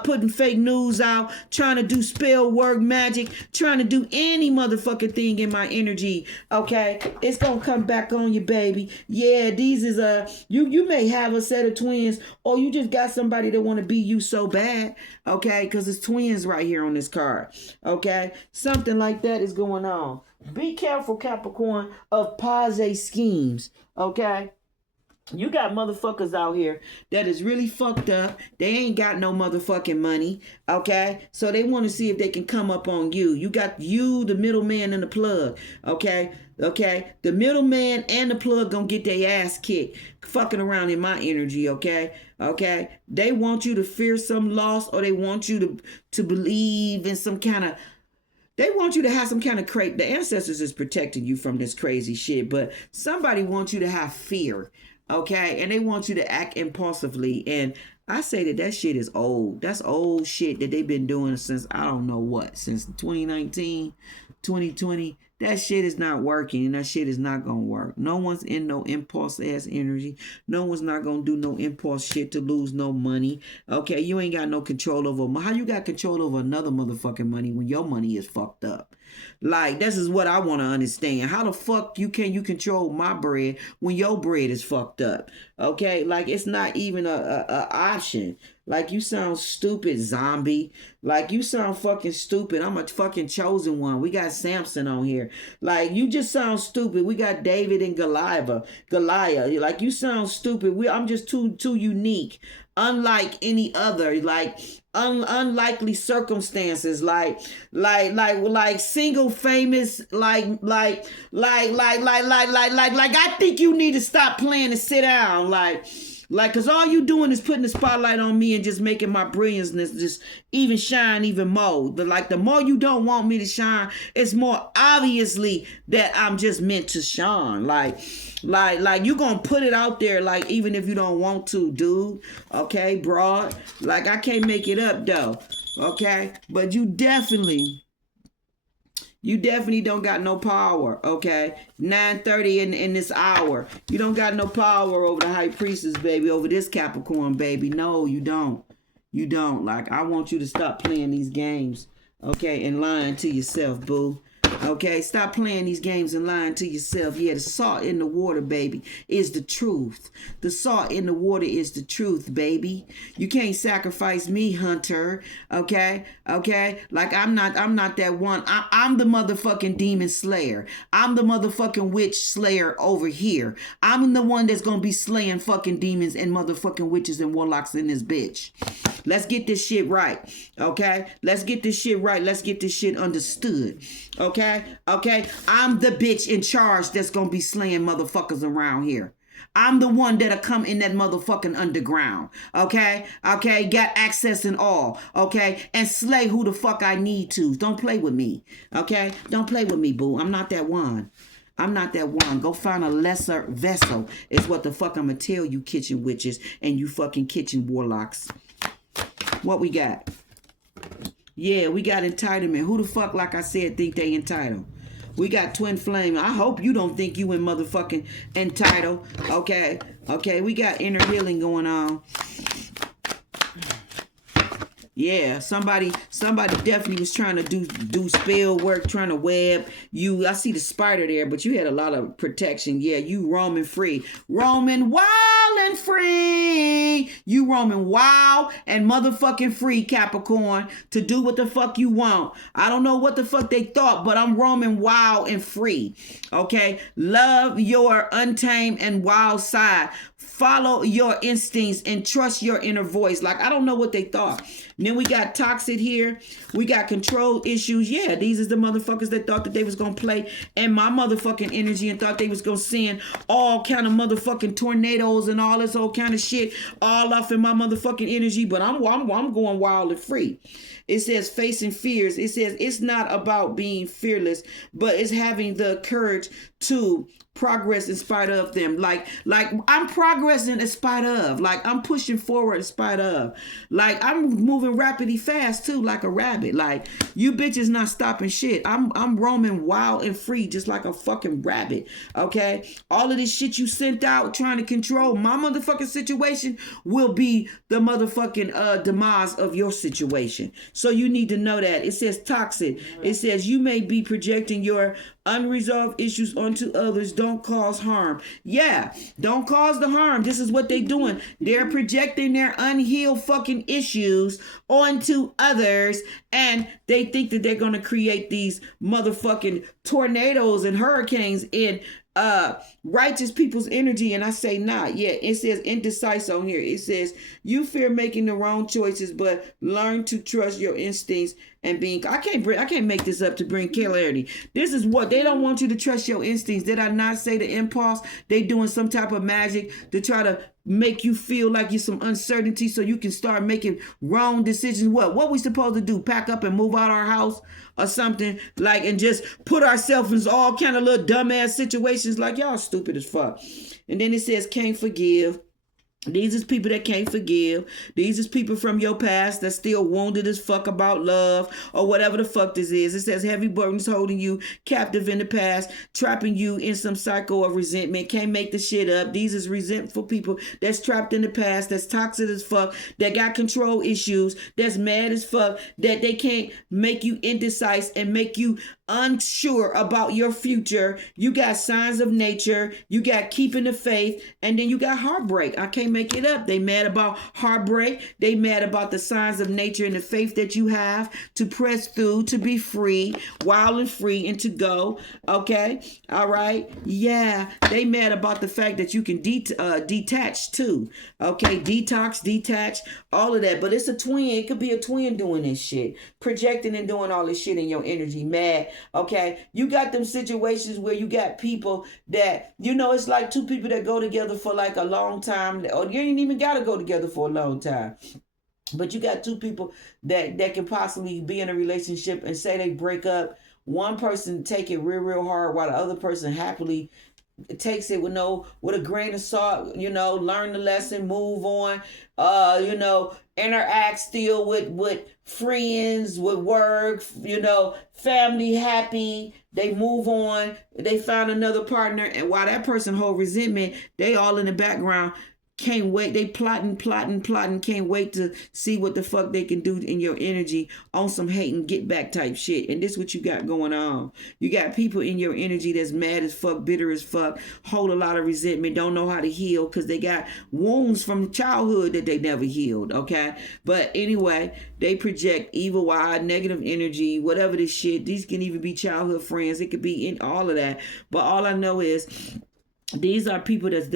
putting fake news out, trying to do spell work, magic, trying to do any motherfucking thing in my energy. Okay, it's gonna come back on you, baby. Yeah, these is you may have a set of twins, or you just got somebody that want to be you so bad. Okay, because it's twins right here on this card. Okay, something like that is going on. Be careful, Capricorn, of Page schemes. Okay. You got motherfuckers out here that is really fucked up. They ain't got no motherfucking money. Okay? So they want to see if they can come up on you. You got you, the middleman, and the plug. Okay? Okay? The middleman and the plug gonna get their ass kicked. Fucking around in my energy. Okay? Okay? They want you to fear some loss, or they want you to believe in some kind of... They want you to have some kind of the ancestors is protecting you from this crazy shit, but somebody wants you to have fear. Okay, and they want you to act impulsively. And I say that shit is old. That's old shit that they've been doing since I don't know what, since 2019, 2020. That shit is not working, and that shit is not gonna work. No one's in no impulse ass energy. No one's not gonna do no impulse shit to lose no money. Okay, you ain't got no control over. How you got control over another motherfucking money when your money is fucked up? Like, this is what I want to understand. How the fuck you control my bread when your bread is fucked up? Okay, like it's not even a option. Like, you sound stupid, zombie. Like, you sound fucking stupid. I'm a fucking chosen one. We got Samson on here. Like, you just sound stupid. We got David and Goliath. Like, you sound stupid. I'm just too unique. Unlike any other, like unlikely circumstances, like single famous, like I think you need to stop playing and sit down, like, cause all you doing is putting the spotlight on me and just making my brilliantness just even shine even more. But like, the more you don't want me to shine, it's more obviously that I'm just meant to shine. Like you gonna put it out there, like, even if you don't want to, dude. Okay, broad. Like, I can't make it up though. Okay, but you definitely don't got no power. Okay, 9:30 in this hour, you don't got no power over the high priestess, baby, over this Capricorn, baby. No, you don't. Like, I want you to stop playing these games, okay, and lying to yourself, boo. Okay, stop playing these games and lying to yourself. Yeah, the salt in the water, baby, is the truth. The salt in the water is the truth, baby. You can't sacrifice me, Hunter. Okay? Like, I'm not that one. I'm the motherfucking demon slayer. I'm the motherfucking witch slayer over here. I'm the one that's gonna be slaying fucking demons and motherfucking witches and warlocks in this bitch. Let's get this shit right. Okay? Let's get this shit right. Let's get this shit understood. Okay? I'm the bitch in charge that's gonna be slaying motherfuckers around here. I'm the one that'll come in that motherfucking underground. Okay? Got access and all. Okay? And slay who the fuck I need to. Don't play with me. Okay? Don't play with me, boo. I'm not that one. Go find a lesser vessel is what the fuck I'm gonna tell you, kitchen witches and you fucking kitchen warlocks. What we got? Yeah, we got entitlement. Who the fuck, like I said, think they entitled? We got twin flame. I hope you don't think you in motherfucking entitled. Okay. We got inner healing going on. Yeah, somebody definitely was trying to do spell work, trying to web you. I see the spider there, but you had a lot of protection. Yeah, you roaming free. Roaming wild and free. You roaming wild and motherfucking free, Capricorn, to do what the fuck you want. I don't know what the fuck they thought, but I'm roaming wild and free. Okay? Love your untamed and wild side. Follow your instincts and trust your inner voice. Like, I don't know what they thought. And then we got toxic here. We got control issues. Yeah, these is the motherfuckers that thought that they was going to play in my motherfucking energy and thought they was going to send all kind of motherfucking tornadoes and all this old kind of shit all off in my motherfucking energy. But I'm going wild and free. It says facing fears. It says it's not about being fearless, but it's having the courage to progress in spite of them. Like I'm progressing in spite of. Like I'm pushing forward in spite of. Like I'm moving rapidly fast too, like a rabbit. Like you bitches not stopping shit. I'm roaming wild and free just like a fucking rabbit. Okay? All of this shit you sent out trying to control my motherfucking situation will be the motherfucking demise of your situation. So you need to know that. It says toxic. It says you may be projecting your unresolved issues onto others. Don't cause harm. Yeah, don't cause the harm. This is what they doing. They're projecting their unhealed fucking issues onto others, and they think that they're gonna create these motherfucking tornadoes and hurricanes in righteous people's energy. And I say not. Yeah, it says indecisive on here. It says you fear making the wrong choices, but learn to trust your instincts and being. I can't make this up to bring clarity. This is what they don't want you to trust your instincts. Did I not say the impulse? They doing some type of magic to try to make you feel like you're some uncertainty so you can start making wrong decisions. What we supposed to do? Pack up and move out our house or something, like, and just put ourselves in all kind of little dumbass situations. Like, y'all stupid as fuck. And then it says can't forgive. These is people that can't forgive. These is people from your past that still wounded as fuck about love or whatever the fuck this is. It says heavy burdens holding you captive in the past, trapping you in some cycle of resentment. Can't make the shit up. These is resentful people that's trapped in the past, that's toxic as fuck, that got control issues, that's mad as fuck, that they can't make you indecisive and make you unsure about your future. You got signs of nature. You got keeping the faith. And then you got heartbreak. I can't make it up. They mad about heartbreak. They mad about the signs of nature and the faith that you have to press through, to be free, wild and free, and to go. Okay? All right? Yeah. They mad about the fact that you can detach too. Okay? Detox, detach, all of that. But it's a twin. It could be a twin doing this shit. Projecting and doing all this shit in your energy. Mad. Okay, you got them situations where you got people that, you know, it's like two people that go together for like a long time, or you ain't even got to go together for a long time. But you got two people that can possibly be in a relationship and say they break up. One person take it real hard while the other person happily takes it with a grain of salt, you know, learn the lesson, move on, you know, interact still with friends, with work, you know, family happy. They move on, they find another partner, and while that person hold resentment, they all in the background. Can't wait. They plotting. Can't wait to see what the fuck they can do in your energy on some hate and get back type shit. And this is what you got going on. You got people in your energy that's mad as fuck, bitter as fuck, hold a lot of resentment, don't know how to heal because they got wounds from childhood that they never healed. Okay. But anyway, they project evil, wild, negative energy, whatever this shit. These can even be childhood friends. It could be in all of that. But all I know is these are people that's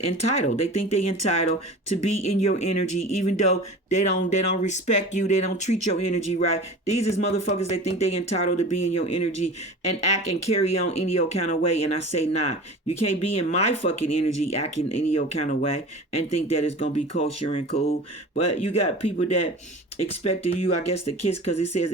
entitled. They think they entitled to be in your energy, even though they don't respect you. They don't treat your energy right. These is motherfuckers that think they entitled to be in your energy and act and carry on any old kind of way. And I say not. You can't be in my fucking energy acting any old kind of way and think that it's gonna be kosher and cool. But you got people that expected you, I guess, to kiss because it says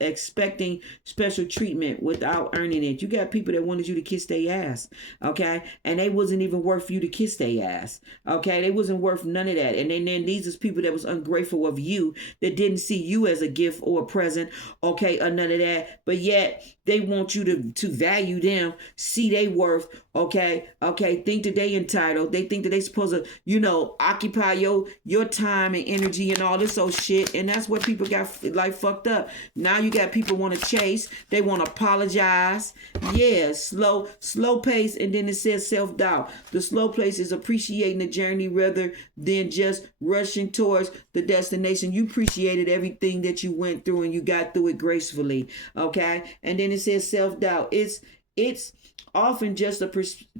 expecting special treatment without earning it. You got people that wanted you to kiss their ass, okay, and they wasn't even worth you to kiss their ass, okay. They wasn't worth none of that. And then these is people that was ungrateful of you, that didn't see you as a gift or a present, okay, or none of that. But yet they want you to value them, see they worth, okay, think that they entitled. They think that they supposed to, you know, occupy your time and energy and all this old shit. And that's what people got like fucked up. Now you got people want to chase. They want to apologize. Yeah, slow pace. And then it says self-doubt. The slow pace is appreciating the journey rather than just rushing towards the destination. You appreciated everything that you went through and you got through it gracefully. Okay. And then it says self-doubt. It's often just a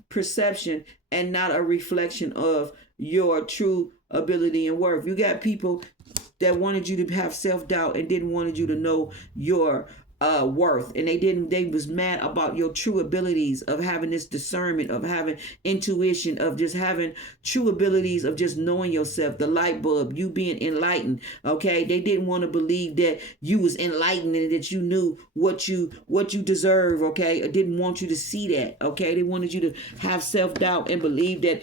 perception and not a reflection of your true ability and worth. You got people that wanted you to have self-doubt and didn't want you to know your worth, and they was mad about your true abilities of having this discernment, of having intuition, of just having true abilities, of just knowing yourself, the light bulb, you being enlightened. Okay, they didn't want to believe that you was enlightened and that you knew what you deserve. Okay, I didn't want you to see that. Okay, they wanted you to have self-doubt and believe that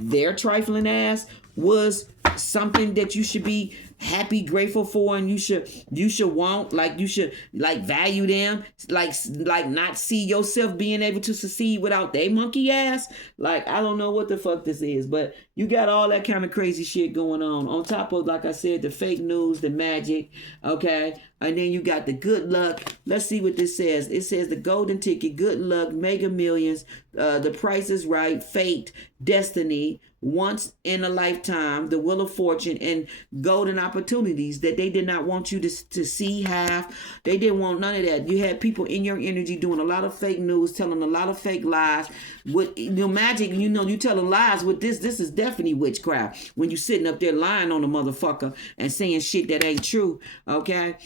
their trifling ass was something that you should be happy, grateful for, and you should want, like you should like value them, like not see yourself being able to succeed without they monkey ass. Like, I don't know what the fuck this is, but you got all that kind of crazy shit going on top of, like I said, the fake news, the magic. Okay, and then you got the good luck. Let's see what this says. It says the golden ticket, good luck, Mega Millions, the Price is Right, fate, destiny, once in a lifetime, the Wheel of Fortune, and golden opportunities that they did not want you to see, have. They didn't want none of that. You had people in your energy doing a lot of fake news, telling a lot of fake lies. With magic, you telling lies with this is definitely witchcraft. When you sitting up there lying on a motherfucker and saying shit that ain't true. Okay,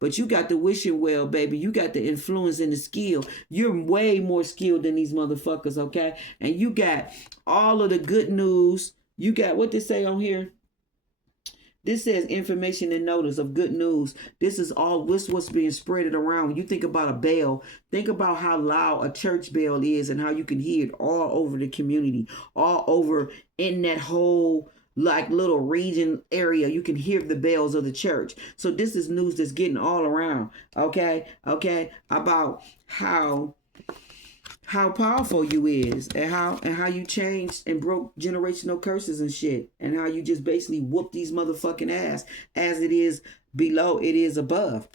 but you got the wishing well, baby. You got the influence and the skill. You're way more skilled than these motherfuckers. Okay, and you got all of the good news. You got what they say on here. This says information and notice of good news. This is all what's being spreaded around. When you think about a bell, think about how loud a church bell is and how you can hear it all over the community, all over in that whole like little region area. You can hear the bells of the church. So this is news that's getting all around. Okay, about how powerful you is, and how you changed and broke generational curses and shit, and how you just basically whoop these motherfucking ass. As it is below, it is above.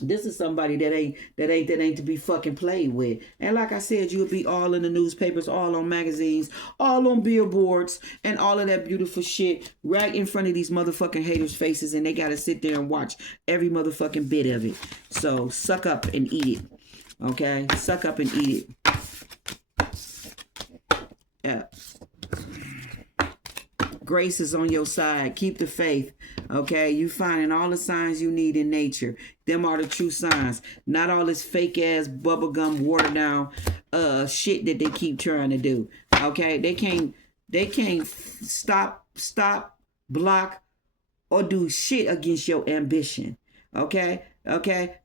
This is somebody that ain't to be fucking played with. And like I said, you'll be all in the newspapers, all on magazines, all on billboards, and all of that beautiful shit right in front of these motherfucking haters' faces, and they gotta sit there and watch every motherfucking bit of it. So suck up and eat it. Okay, suck up and eat it. Yeah. Grace is on your side. Keep the faith. Okay, you finding all the signs you need in nature. Them are the true signs. Not all this fake ass bubblegum watered down shit that they keep trying to do. Okay, they can't stop, block, or do shit against your ambition. Okay,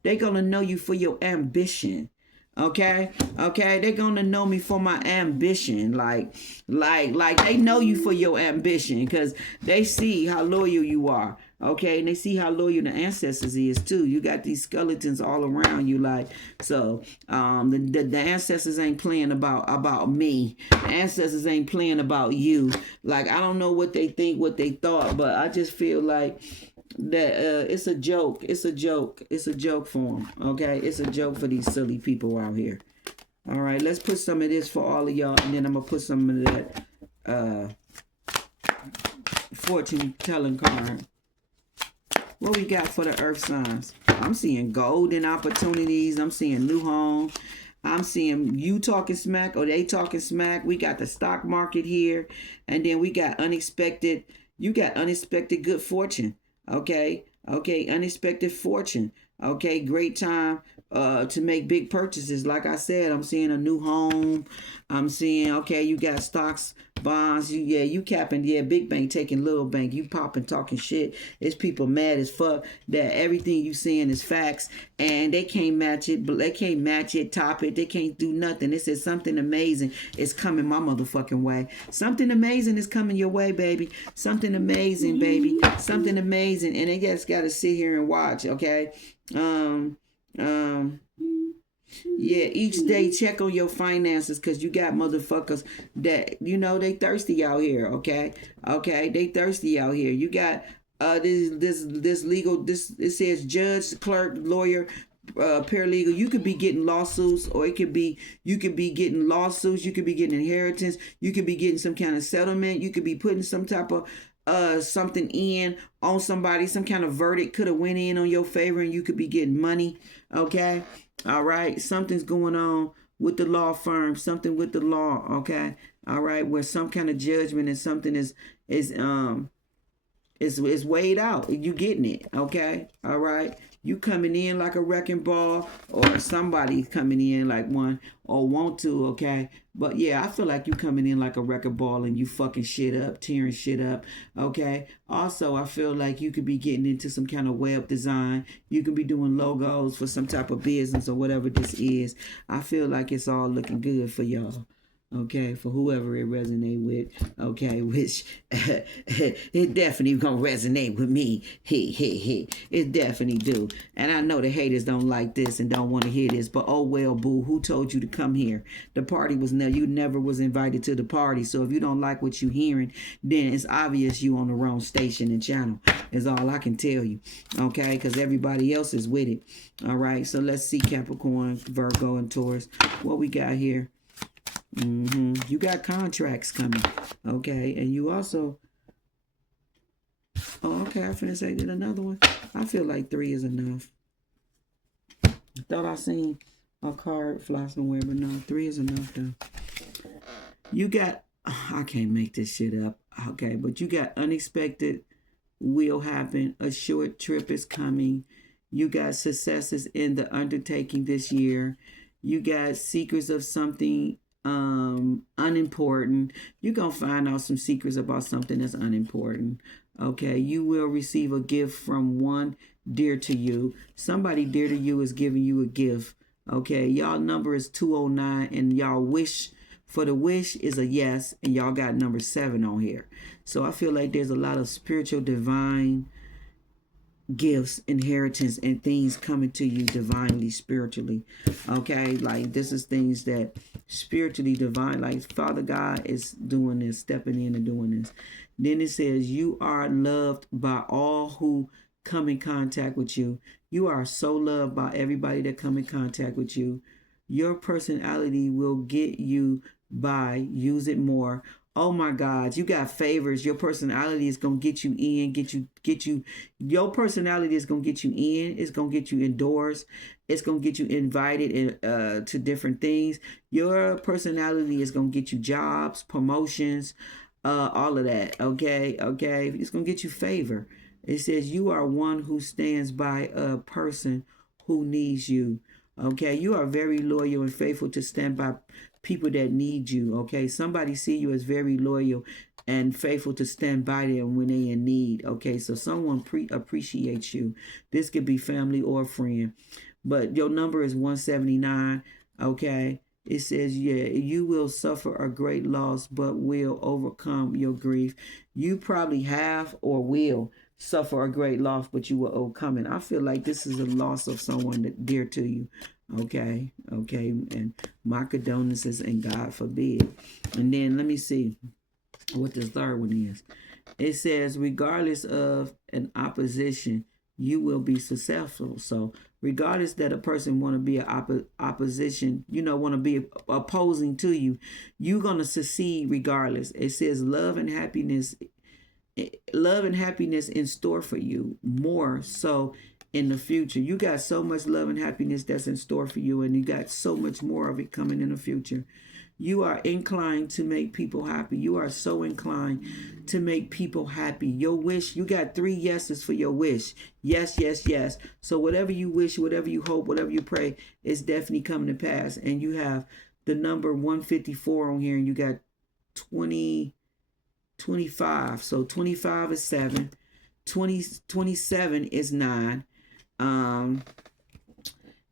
they gonna know you for your ambition. Okay, they gonna know me for my ambition. Like they know you for your ambition, because they see how loyal you are. Okay, and they see how loyal the ancestors is too. You got these skeletons all around you, like, so the ancestors ain't playing about me. The ancestors ain't playing about you. Like, I don't know what they think, what they thought, but I just feel like that it's a joke. It's a joke for them. Okay, it's a joke for these silly people out here. All right, let's put some of this for all of y'all, and then I'm gonna put some of that fortune telling card. What we got for the earth signs? I'm seeing golden opportunities. I'm seeing new home. I'm seeing you talking smack or they talking smack. We got the stock market here, and then we got unexpected. You got unexpected good fortune. Okay, unexpected fortune. Okay, great time to make big purchases. Like I said, I'm seeing a new home. I'm seeing, okay, you got stocks, bonds. You capping, big bank taking little bank. You popping, talking shit. It's people mad as fuck that everything you seeing is facts, and they can't match it. But they can't match it, top it. They can't do nothing. It says something amazing is coming my motherfucking way. Something amazing is coming your way, baby. Something amazing, baby. Something amazing, and they just gotta sit here and watch. Okay. Each day check on your finances, because you got motherfuckers that they thirsty out here. Okay, they thirsty out here. You got this legal, it says judge, clerk, lawyer, paralegal. You could be getting lawsuits, or you could be getting lawsuits. You could be getting inheritance. You could be getting some kind of settlement. You could be putting some type of something in on somebody. Some kind of verdict could have went in on your favor, and you could be getting money. Okay, all right, something's going on with the law firm, something with the law. Okay, all right, where some kind of judgment and something is weighed out. You getting it. Okay, all right, You coming in like a wrecking ball, or somebody coming in like one, or want to, okay? But yeah, I feel like you coming in like a wrecking ball and you fucking shit up, tearing shit up, okay? Also, I feel like you could be getting into some kind of web design. You can be doing logos for some type of business or whatever this is. I feel like it's all looking good for y'all. Okay, for whoever it resonate with, okay, which it definitely gonna resonate with me. It definitely do. And I know the haters don't like this and don't want to hear this, but oh well, boo, who told you to come here? The party was you never was invited to the party. So if you don't like what you hearing, then it's obvious you on the wrong station and channel. Is all I can tell you, okay? Because everybody else is with it. All right, so let's see Capricorn, Virgo, and Taurus. What we got here? You got contracts coming, okay? And you also, oh, okay, I'm finna say that another one. I feel like 3 is enough. I thought I seen a card fly somewhere, but no, 3 is enough though. You got, I can't make this shit up, okay? But you got unexpected will happen. A short trip is coming. You got successes in the undertaking this year. You got secrets of something unimportant. You're gonna find out some secrets about something that's unimportant. Okay, you will receive a gift from one dear to you. Somebody dear to you is giving you a gift. Okay, y'all number is 209, and y'all wish for the wish is a yes, and y'all got number 7 on here. So I feel like there's a lot of spiritual divine gifts, inheritance, and things coming to you divinely, spiritually. Okay, like this is things that spiritually divine, like Father God is doing this, stepping in and doing this. Then it says you are loved by all who come in contact with you. You are so loved by everybody that come in contact with you. Your personality will get you by. Use it more. Oh my God, you got favors. Your personality is gonna get you in, get you. Your personality is gonna get you in. It's gonna get you indoors. It's gonna get you invited in, to different things. Your personality is gonna get you jobs, promotions, all of that. Okay. It's gonna get you favor. It says you are one who stands by a person who needs you. Okay, you are very loyal and faithful to stand by people that need you. Okay, somebody see you as very loyal and faithful to stand by them when they in need. Okay, so someone appreciates you. This could be family or friend, but your number is 179. Okay, it says, yeah, you will suffer a great loss, but will overcome your grief. You probably have or will suffer a great loss, but you will overcome it. I feel like this is a loss of someone that dear to you. Okay, and my condolences and God forbid. And then let me see what this third one is. It says, regardless of an opposition, you will be successful. So regardless that a person want to be an opposition, want to be opposing to you, you're going to succeed regardless. It says love and happiness in store for you, more so in the future. You got so much love and happiness that's in store for you, and you got so much more of it coming in the future. You are inclined to make people happy. You are so inclined to make people happy. Your wish, you got 3 yeses for your wish. Yes. So whatever you wish, whatever you hope, whatever you pray, it's definitely coming to pass. And you have the number 154 on here, and you got 25. So 25 is 7. 27 is 9.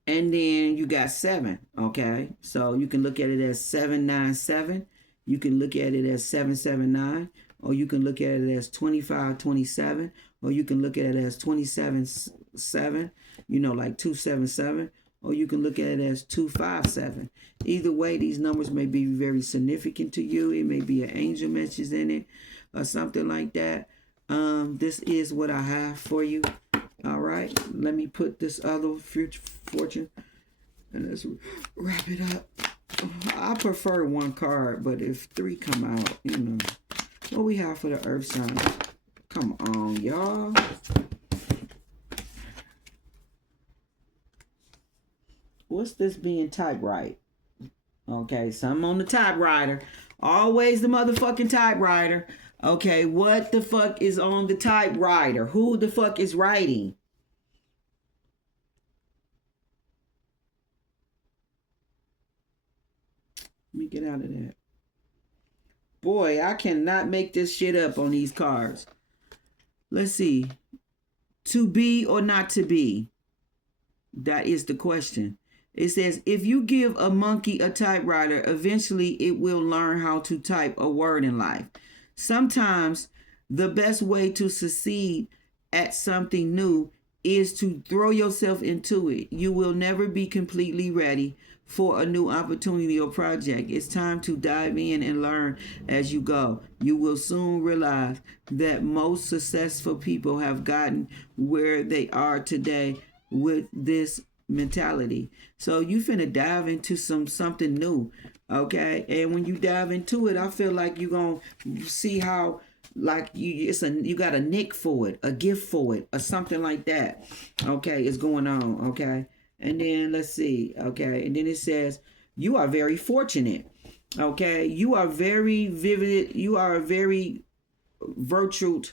And then you got 7. Okay, so you can look at it as 797. You can look at it as 779, or you can look at it as 2527, or you can look at it as 277. Like 277, or you can look at it as 257. Either way, these numbers may be very significant to you. It may be an angel message in it or something like that. This is what I have for you. All right, let me put this other future fortune and let's wrap it up. I prefer 1 card, but if 3 come out, what we have for the earth sign. Come on, y'all. What's this being typed right? Okay, so I'm on the typewriter. Always the motherfucking typewriter. Okay, what the fuck is on the typewriter? Who the fuck is writing? get out of that. Boy, I cannot make this shit up on these cards. Let's see. To be or not to be? That is the question. It says, if you give a monkey a typewriter, eventually it will learn how to type a word in life. Sometimes the best way to succeed at something new is to throw yourself into it. You will never be completely ready for a new opportunity or project. It's time to dive in and learn as you go. You will soon realize that most successful people have gotten where they are today with this mentality. So you finna dive into something new, okay? And when you dive into it, I feel like you're gonna see how like you got a nick for it, a gift for it, or something like that. Okay, it's going on. Okay, and then let's see. Okay, and then it says you are very fortunate. Okay, you are very vivid. You are a very virtued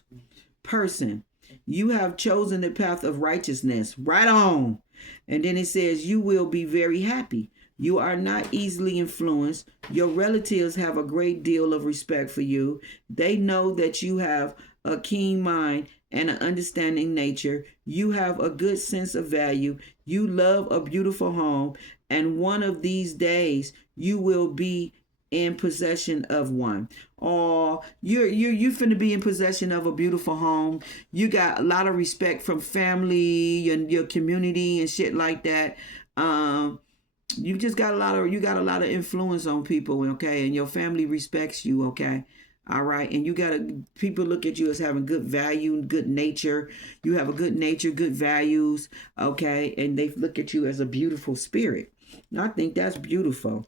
person. You have chosen the path of righteousness. Right on. And then it says you will be very happy. You are not easily influenced. Your relatives have a great deal of respect for you. They know that you have a keen mind and an understanding nature. You have a good sense of value. You love a beautiful home. And one of these days, you will be in possession of one. Or you finna be in possession of a beautiful home. You got a lot of respect from family, your community and shit like that. You just got a lot of influence on people, okay? And your family respects you, okay? All right. And people look at you as having good value, good nature. You have a good nature, good values, okay? And they look at you as a beautiful spirit. And I think that's beautiful.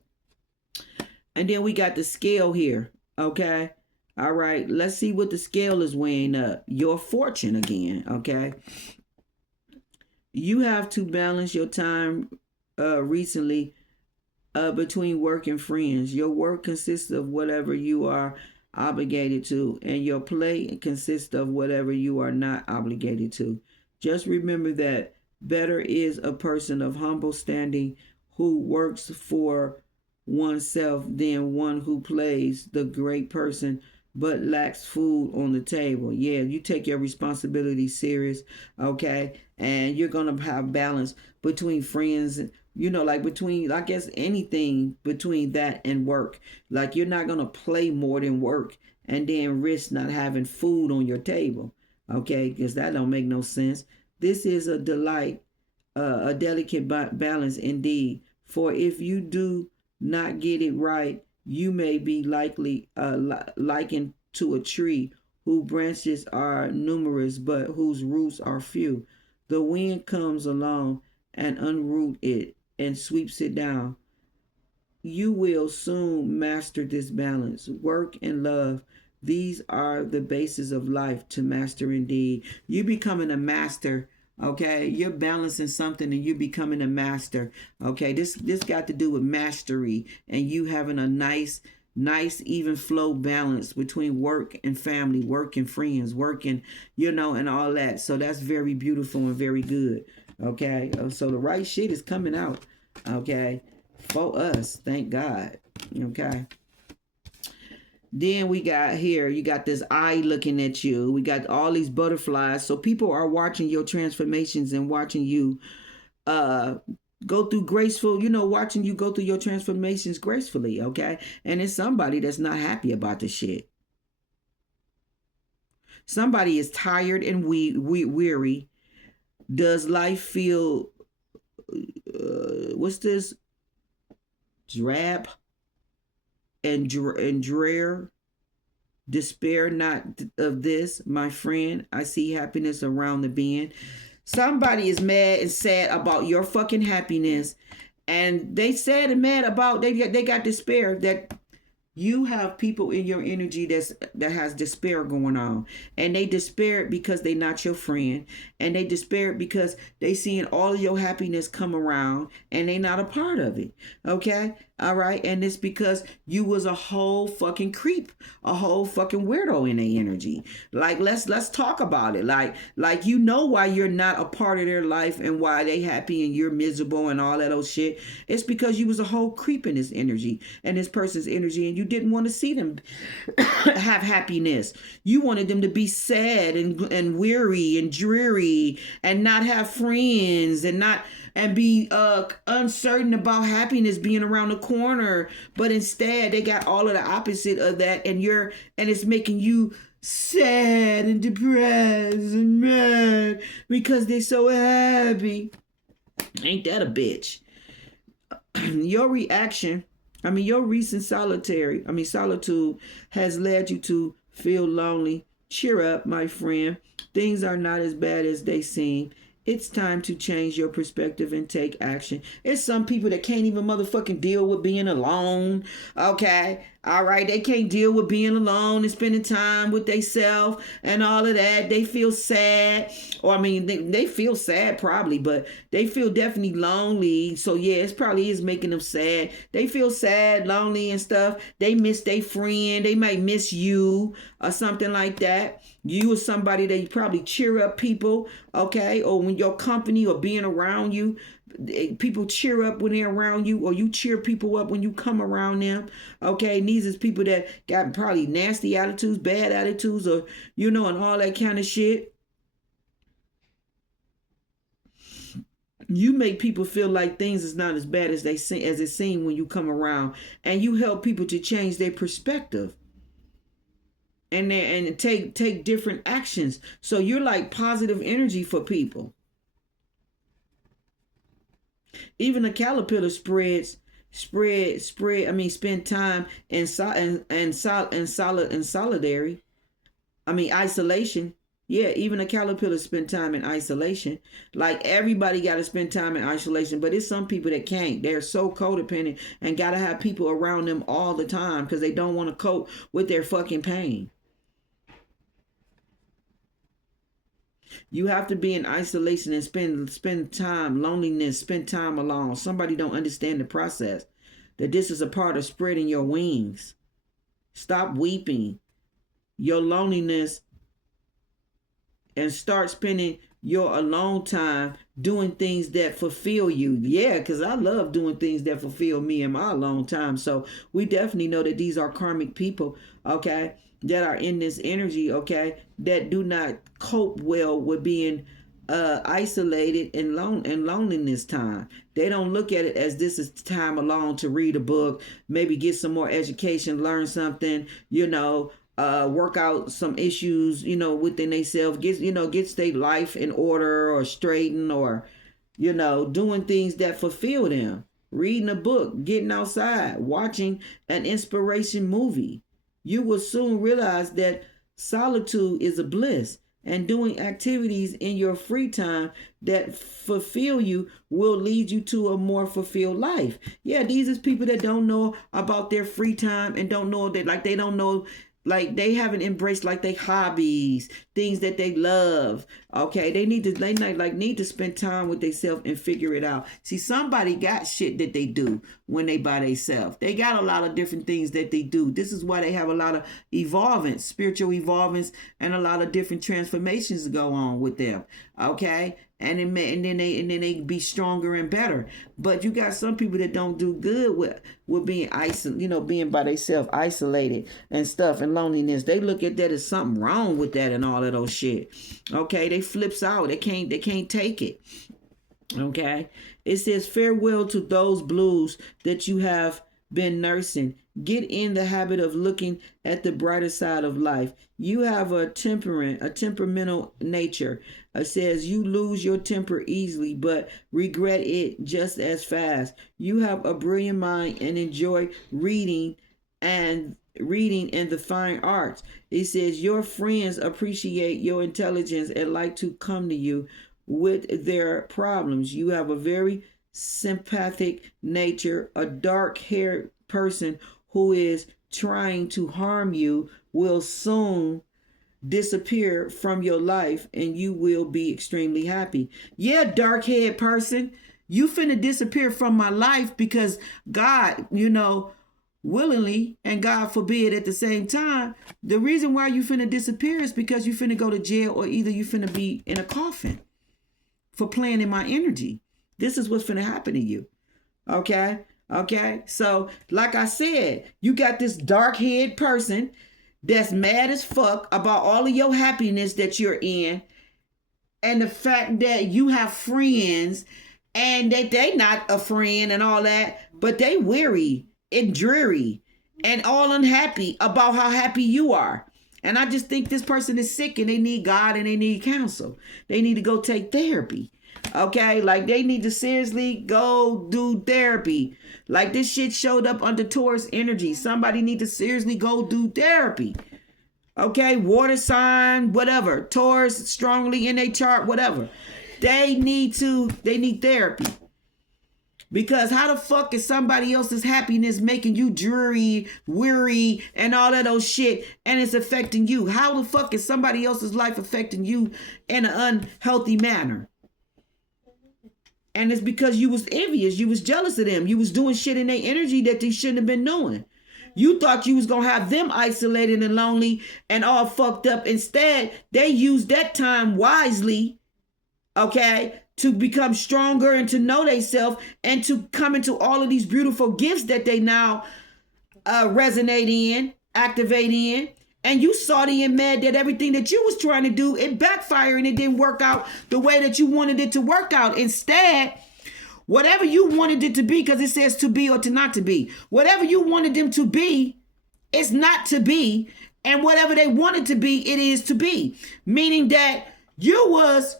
And then we got the scale here, okay? All right. Let's see what the scale is weighing up. Your fortune again, okay? You have to balance your time recently between work and friends. Your work consists of whatever you are obligated to, and your play consists of whatever you are not obligated to. Just remember that better is a person of humble standing who works for oneself than one who plays the great person but lacks food on the table. Yeah, you take your responsibility serious, okay? And you're going to have balance between friends, like between, I guess, anything between that and work. Like you're not going to play more than work and then risk not having food on your table, okay? Because that don't make no sense. This is a delight, a delicate balance indeed. For if you do not get it right, you may be likely likened to a tree whose branches are numerous but whose roots are few. The wind comes along and unroot it and sweeps it down. You will soon master this balance. Work and love, these are the basis of life to master indeed. You becoming a master. Okay, you're balancing something and you're becoming a master. Okay, this got to do with mastery and you having a nice even flow balance between work and family, work and friends, work and and all that. So that's very beautiful and very good. Okay, so the right shit is coming out. Okay, for us, thank God. Okay. Then we got here, you got this eye looking at you. We got all these butterflies. So people are watching your transformations and watching you go through graceful, watching you go through your transformations gracefully, okay? And it's somebody that's not happy about the shit. Somebody is tired and weary. Does life feel, what's this? Drab and drear? Despair not of this, my friend. I see happiness around the bend. Somebody is mad and sad about your fucking happiness, and they sad and mad about they got despair that you have people in your energy that has despair going on, and they despair because they not your friend, and they despair because they seeing all of your happiness come around and they not a part of it. Okay, All right. And it's because you was a whole fucking creep, a whole fucking weirdo in their energy. Like, let's talk about it. Like you know why you're not a part of their life and why they happy and you're miserable and all that old shit. It's because you was a whole creep in this energy and this person's energy, and you didn't want to see them have happiness. You wanted them to be sad and weary and dreary and not have friends and not and be uncertain about happiness being around the corner. But instead they got all of the opposite of that, and it's making you sad and depressed and mad because they're so happy. Ain't that a bitch? Your recent solitude has led you to feel lonely. Cheer up, my friend. Things are not as bad as they seem. It's time to change your perspective and take action. It's some people that can't even motherfucking deal with being alone. Okay. All right. They can't deal with being alone and spending time with themselves and all of that. They feel sad. Or they feel sad probably, but they feel definitely lonely. So yeah, it probably is making them sad. They feel sad, lonely and stuff. They miss their friend. They might miss you or something like that. You are somebody that you probably cheer up people, okay? Or when your company or being around you, people cheer up when they're around you, or you cheer people up when you come around them, okay? And these is people that got probably nasty attitudes, bad attitudes, or, and all that kind of shit. You make people feel like things is not as bad as it seems when you come around, and you help people to change their perspective. And take different actions. So you're like positive energy for people. Even a caterpillar spend time in isolation. Yeah, even a caterpillar spend time in isolation. Like everybody got to spend time in isolation, but it's some people that can't. They're so codependent and got to have people around them all the time because they don't want to cope with their fucking pain. You have to be in isolation and spend time, loneliness, spend time alone. Somebody don't understand the process. That this is a part of spreading your wings. Stop weeping your loneliness and start spending your alone time doing things that fulfill you. Yeah, because I love doing things that fulfill me in my alone time. So we definitely know that these are karmic people, okay, that are in this energy, okay, that do not cope well with being isolated and loneliness time. They don't look at it as this is time alone to read a book, maybe get some more education, learn something, work out some issues, within themselves, get state life in order or straighten, or, doing things that fulfill them. Reading a book, getting outside, watching an inspiration movie. You will soon realize that solitude is a bliss, and doing activities in your free time that fulfill you will lead you to a more fulfilled life. Yeah, these is people that don't know about their free time and don't know that, like, they don't know, like, they haven't embraced like their hobbies, things that they love. Okay, they need to spend time with themselves and figure it out. See, somebody got shit that they do when they by themselves. They got a lot of different things that they do. This is why they have a lot of spiritual evolvements, and a lot of different transformations go on with them. Okay, and then they be stronger and better. But you got some people that don't do good with being isolated, being by themselves, isolated and stuff, and loneliness. They look at that as something wrong with that and all of those shit. Okay, they flips out. They can't take it. Okay, it says farewell to those blues that you have been nursing. Get in the habit of looking at the brighter side of life. You have a temperamental nature. It says you lose your temper easily, but regret it just as fast. You have a brilliant mind and enjoy reading and the fine arts. It says your friends appreciate your intelligence and like to come to you with their problems. You have a very sympathetic nature. A dark-haired person who is trying to harm you will soon disappear from your life and you will be extremely happy. Yeah, dark-haired person. You finna disappear from my life because God, willingly, and God forbid at the same time, the reason why you finna disappear is because you finna go to jail, or either you finna be in a coffin for playing in my energy. This is what's finna happen to you. Okay? Okay? So, like I said, you got this dark-haired person that's mad as fuck about all of your happiness that you're in, and the fact that you have friends and that they not a friend and all that, but they weary and dreary and all unhappy about how happy you are. And I just think this person is sick and they need God and they need counsel. They need to go take therapy. Okay? Like, they need to seriously go do therapy. Like, this shit showed up under Taurus energy. Somebody need to seriously go do therapy. Okay? Water sign, whatever. Taurus strongly in their chart, whatever. They need therapy. Because how the fuck is somebody else's happiness making you dreary, weary, and all of those shit, and it's affecting you? How the fuck is somebody else's life affecting you in an unhealthy manner? And it's because you was envious. You was jealous of them. You was doing shit in their energy that they shouldn't have been doing. You thought you was going to have them isolated and lonely and all fucked up. Instead, they used that time wisely, okay, to become stronger and to know themselves and to come into all of these beautiful gifts that they now resonate in, activate in. And you salty and mad that everything that you was trying to do, it backfired and it didn't work out the way that you wanted it to work out. Instead, whatever you wanted it to be, because it says to be or to not to be, whatever you wanted them to be, it's not to be. And whatever they wanted to be, it is to be. Meaning that you was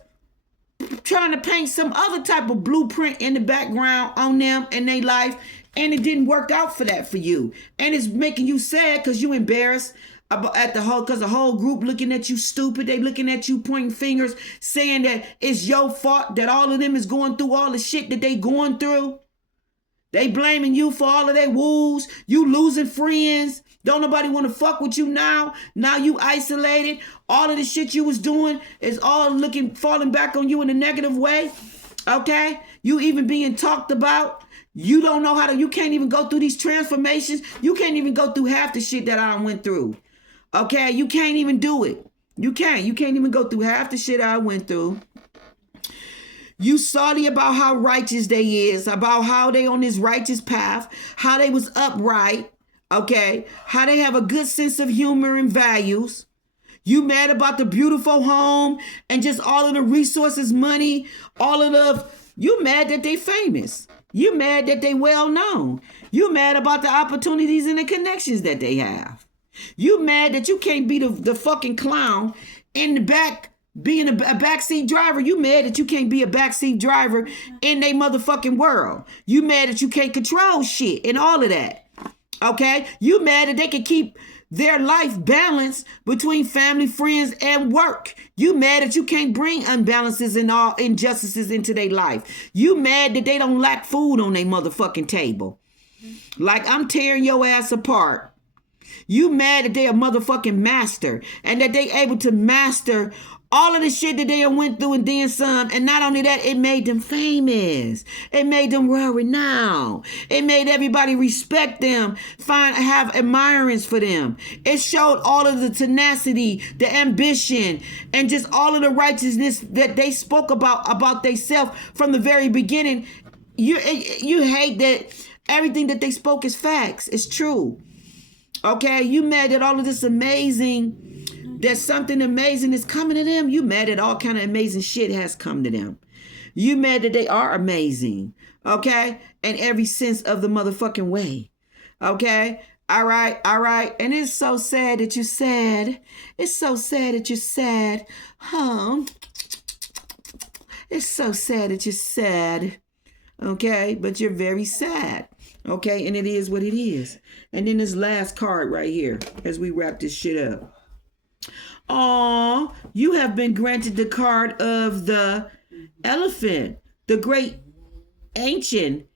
trying to paint some other type of blueprint in the background on them and their life, and it didn't work out for that for you. And it's making you sad because you embarrassed at because the whole group looking at you stupid. They looking at you pointing fingers, saying that it's your fault that all of them is going through all the shit that they going through. They blaming you for all of their woos. You losing friends. Don't nobody want to fuck with you now. Now you isolated. All of the shit you was doing is all falling back on you in a negative way. Okay? You even being talked about. You don't know you can't even go through these transformations. You can't even go through half the shit that I went through. Okay? You can't even do it. You can't even go through half the shit I went through. You salty about how righteous they is, about how they on this righteous path, how they was upright, okay? How they have a good sense of humor and values. You mad about the beautiful home and just all of the resources, money, you mad that they famous. You mad that they well known. You mad about the opportunities and the connections that they have. You mad that you can't be the fucking clown in the back being a backseat driver. You mad that you can't be a backseat driver in they motherfucking world. You mad that you can't control shit and all of that. Okay? You mad that they can keep their life balanced between family, friends, and work. You mad that you can't bring unbalances and all injustices into their life. You mad that they don't lack food on their motherfucking table. Like, I'm tearing your ass apart. You mad that they a motherfucking master and that they able to master all of the shit that they went through and then some. And not only that, it made them famous. It made them well renowned. It made everybody respect them, have admirance for them. It showed all of the tenacity, the ambition, and just all of the righteousness that they spoke about themselves from the very beginning. You hate that everything that they spoke is facts. It's true. Okay, you mad that all of this that something amazing is coming to them. You mad that all kind of amazing shit has come to them. You mad that they are amazing. Okay, in every sense of the motherfucking way. Okay, all right. And it's so sad that you're sad. It's so sad that you're sad. It's so sad that you're sad. Okay, but you're very sad. Okay, and it is what it is. And then this last card right here as we wrap this shit up. You have been granted the card of the elephant. The great ancient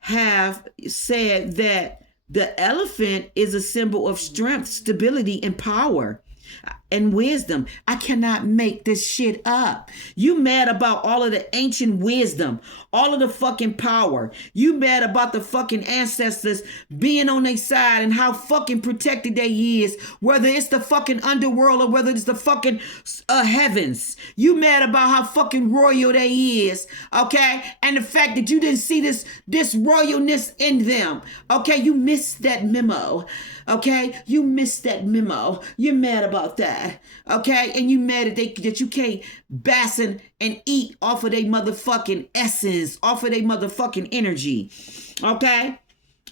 have said that the elephant is a symbol of strength, stability, and power. and wisdom. I cannot make this shit up. You mad about all of the ancient wisdom, all of the fucking power. You mad about the fucking ancestors being on their side and how fucking protected they is, whether it's the fucking underworld or whether it's the fucking heavens. You mad about how fucking royal they is, okay? And the fact that you didn't see this royalness in them, okay? You missed that memo, okay? You missed that memo. You're mad about that, okay? And you mad that you can't basten and eat off of their motherfucking essence, off of their motherfucking energy, okay?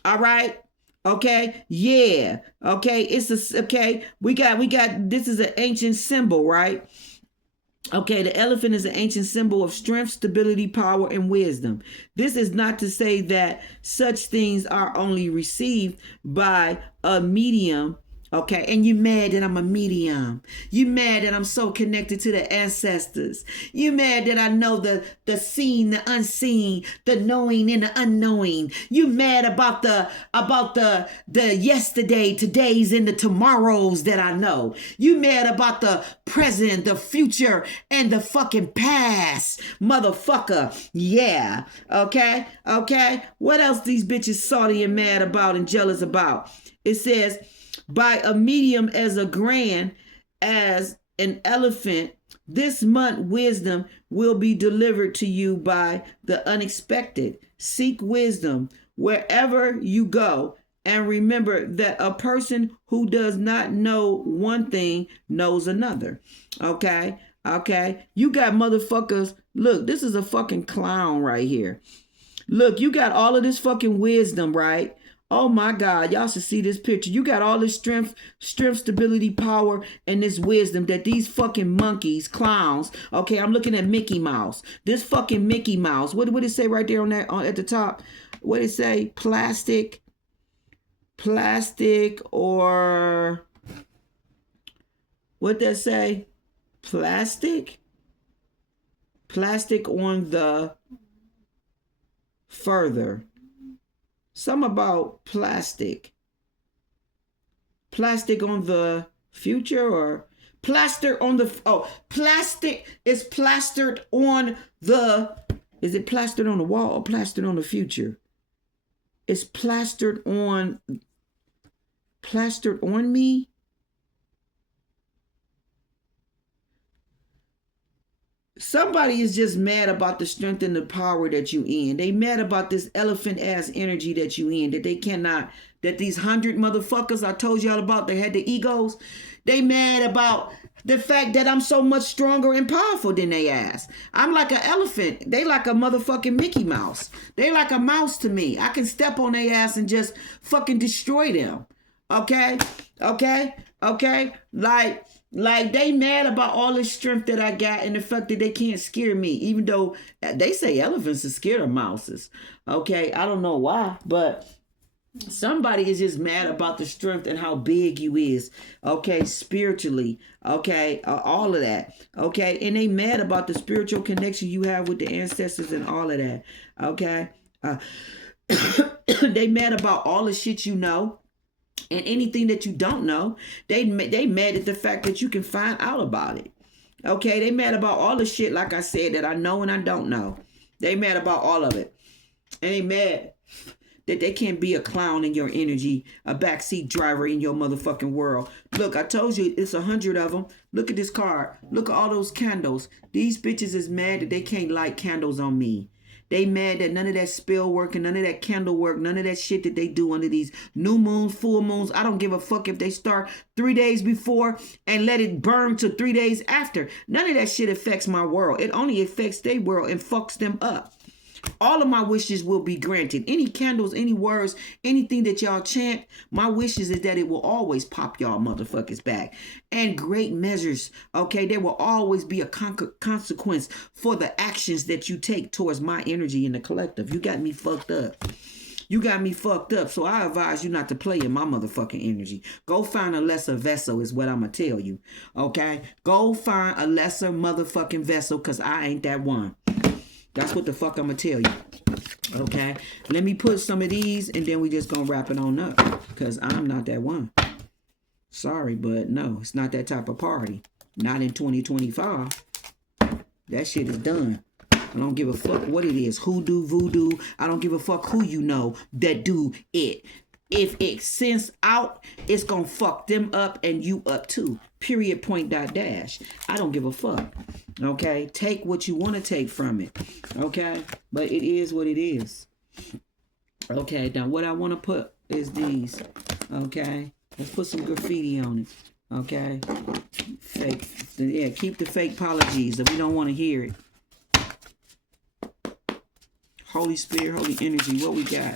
All right? Okay, yeah, okay, okay, we got, this is an ancient symbol, right? Okay, the elephant is an ancient symbol of strength, stability, power, and wisdom. This is not to say that such things are only received by a medium. Okay, and you mad that I'm a medium. You mad that I'm so connected to the ancestors. You mad that I know the seen, the unseen, the knowing and the unknowing. You mad about the yesterday, todays, and the tomorrows that I know. You mad about the present, the future, and the fucking past, motherfucker. Yeah. Okay. What else these bitches salty and mad about and jealous about? It says, by a medium as a grand as an elephant, this month wisdom will be delivered to you by the unexpected. Seek wisdom wherever you go, and remember that a person who does not know one thing knows another. Okay? You got motherfuckers. Look, this is a fucking clown right here. Look, you got all of this fucking wisdom, right? Oh my God, y'all should see this picture. You got all this strength, stability, power, and this wisdom that these fucking monkeys, clowns. Okay, I'm looking at Mickey Mouse. This fucking Mickey Mouse. What did it say right there at the top? What did it say? Plastic, or what did that say? Plastic on the further. Some about plastic on the future, or plaster on the, plastic is plastered on the, is it plastered on the wall or plastered on the future? It's plastered on me. Somebody is just mad about the strength and the power that you in. They mad about this elephant ass energy that you in, that they cannot, that these 100 motherfuckers I told y'all about, they had the egos. They mad about the fact that I'm so much stronger and powerful than they ass. I'm like an elephant. They like a motherfucking Mickey Mouse. They like a mouse to me. I can step on their ass and just fucking destroy them. Okay? Like they mad about all the strength that I got and the fact that they can't scare me, even though they say elephants are scared of mouses. Okay, I don't know why, but somebody is just mad about the strength and how big you is. Okay, spiritually. Okay, all of that. Okay, and they mad about the spiritual connection you have with the ancestors and all of that. Okay, they mad about all the shit you know. And anything that you don't know, they mad at the fact that you can find out about it. Okay, they mad about all the shit, like I said, that I know and I don't know. They mad about all of it. And they mad that they can't be a clown in your energy, a backseat driver in your motherfucking world. Look, I told you it's 100 of them. Look at this card. Look at all those candles. These bitches is mad that they can't light candles on me. They mad that none of that spell work and none of that candle work, none of that shit that they do under these new moons, full moons. I don't give a fuck if they start 3 days before and let it burn to 3 days after. None of that shit affects my world. It only affects their world and fucks them up. All of my wishes will be granted. Any candles, any words, anything that y'all chant, my wishes is that it will always pop y'all motherfuckers back. And great measures, okay? There will always be a consequence for the actions that you take towards my energy in the collective. You got me fucked up. So I advise you not to play in my motherfucking energy. Go find a lesser vessel is what I'm going to tell you, okay? Go find a lesser motherfucking vessel, because I ain't that one. That's what the fuck I'm going to tell you. Okay? Let me put some of these and then we just going to wrap it on up. Because I'm not that one. Sorry, but no, it's not that type of party. Not in 2025. That shit is done. I don't give a fuck what it is. Hoodoo, voodoo. I don't give a fuck who you know that do it. If it sends out, it's gonna fuck them up and you up too. Period, point, dot, dash. I don't give a fuck. Okay? Take what you want to take from it. Okay? But it is what it is. Okay, now what I want to put is these. Okay? Let's put some graffiti on it. Okay? Fake. Yeah, keep the fake apologies if we don't want to hear it. Holy Spirit, Holy Energy, what we got?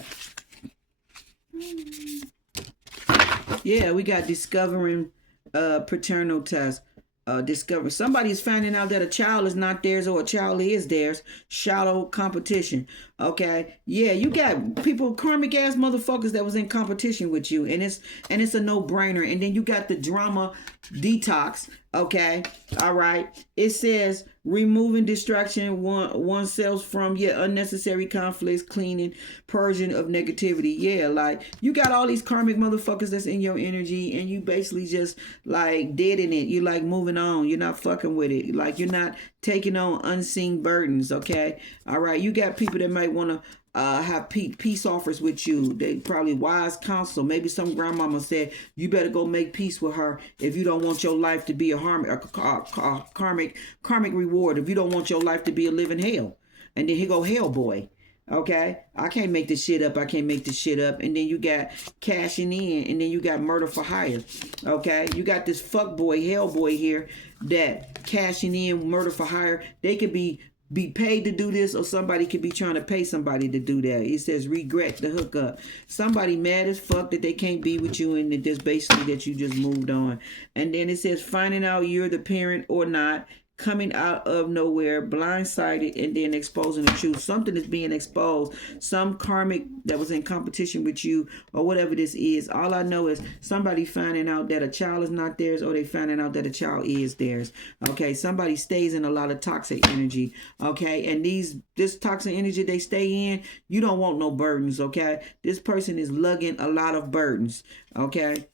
Yeah, we got discovering paternal test. Discover somebody's finding out that a child is not theirs or a child is theirs. Shallow competition. Okay, yeah, you got people, karmic ass motherfuckers that was in competition with you, and it's a no-brainer. And then you got the drama detox. Okay, all right. It says removing distraction oneself from unnecessary conflicts, cleaning, purging of negativity. Yeah, like you got all these karmic motherfuckers that's in your energy, and you basically just like dead in it. You like moving on. You're not fucking with it. Like you're not taking on unseen burdens. Okay, all right. You got people that might want to have peace offers with you. They probably wise counsel. Maybe some grandmama said you better go make peace with her if you don't want your life to be a karmic reward. If you don't want your life to be a living hell, and then here go hell boy. Okay, I can't make this shit up. And then you got cashing in, and then you got murder for hire. Okay, you got this fuck boy, hell boy here that cashing in, murder for hire. They could be paid to do this, or somebody could be trying to pay somebody to do that. It says regret the hookup. Somebody mad as fuck that they can't be with you, and that just basically that you just moved on. And then it says finding out you're the parent or not, coming out of nowhere, blindsided, and then exposing the truth. Something is being exposed. Some karmic that was in competition with you, or whatever this is. All I know is somebody finding out that a child is not theirs, or they finding out that a child is theirs. Okay, somebody stays in a lot of toxic energy. Okay, and this toxic energy they stay in, you don't want no burdens. Okay, this person is lugging a lot of burdens. Okay,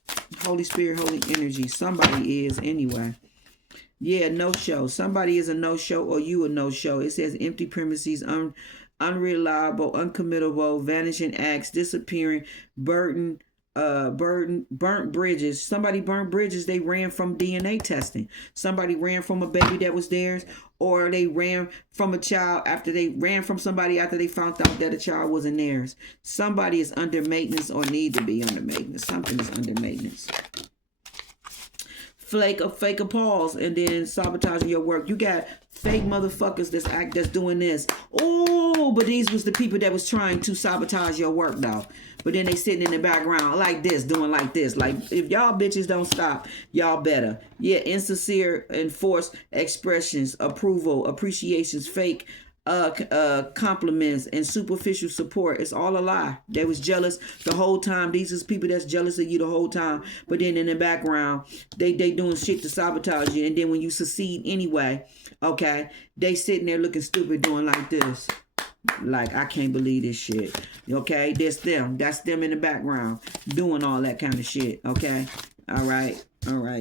Holy Spirit, Holy Energy. Somebody is anyway. Yeah, no show. Somebody is a no show, or you a no show. It says empty premises, unreliable, uncommittable, vanishing acts, disappearing, burnt bridges. Somebody burnt bridges. They ran from DNA testing. Somebody ran from a baby that was theirs, or they ran from a child after they ran from somebody after they found out that a child wasn't theirs. Somebody is under maintenance or need to be under maintenance. Something is under maintenance. Fake a pause, and then sabotaging your work. You got fake motherfuckers that's doing this. Oh, but these was the people that was trying to sabotage your work though. But then they sitting in the background like this, doing like this. Like if y'all bitches don't stop, y'all better. Yeah, insincere and forced expressions, approval, appreciations, fake compliments and superficial support. It's all a lie. They was jealous the whole time. These is people that's jealous of you the whole time, but then in the background they doing shit to sabotage you. And then when you succeed anyway, okay, they sitting there looking stupid, doing like this, like I can't believe this shit. Okay, that's them in the background doing all that kind of shit. Okay, all right,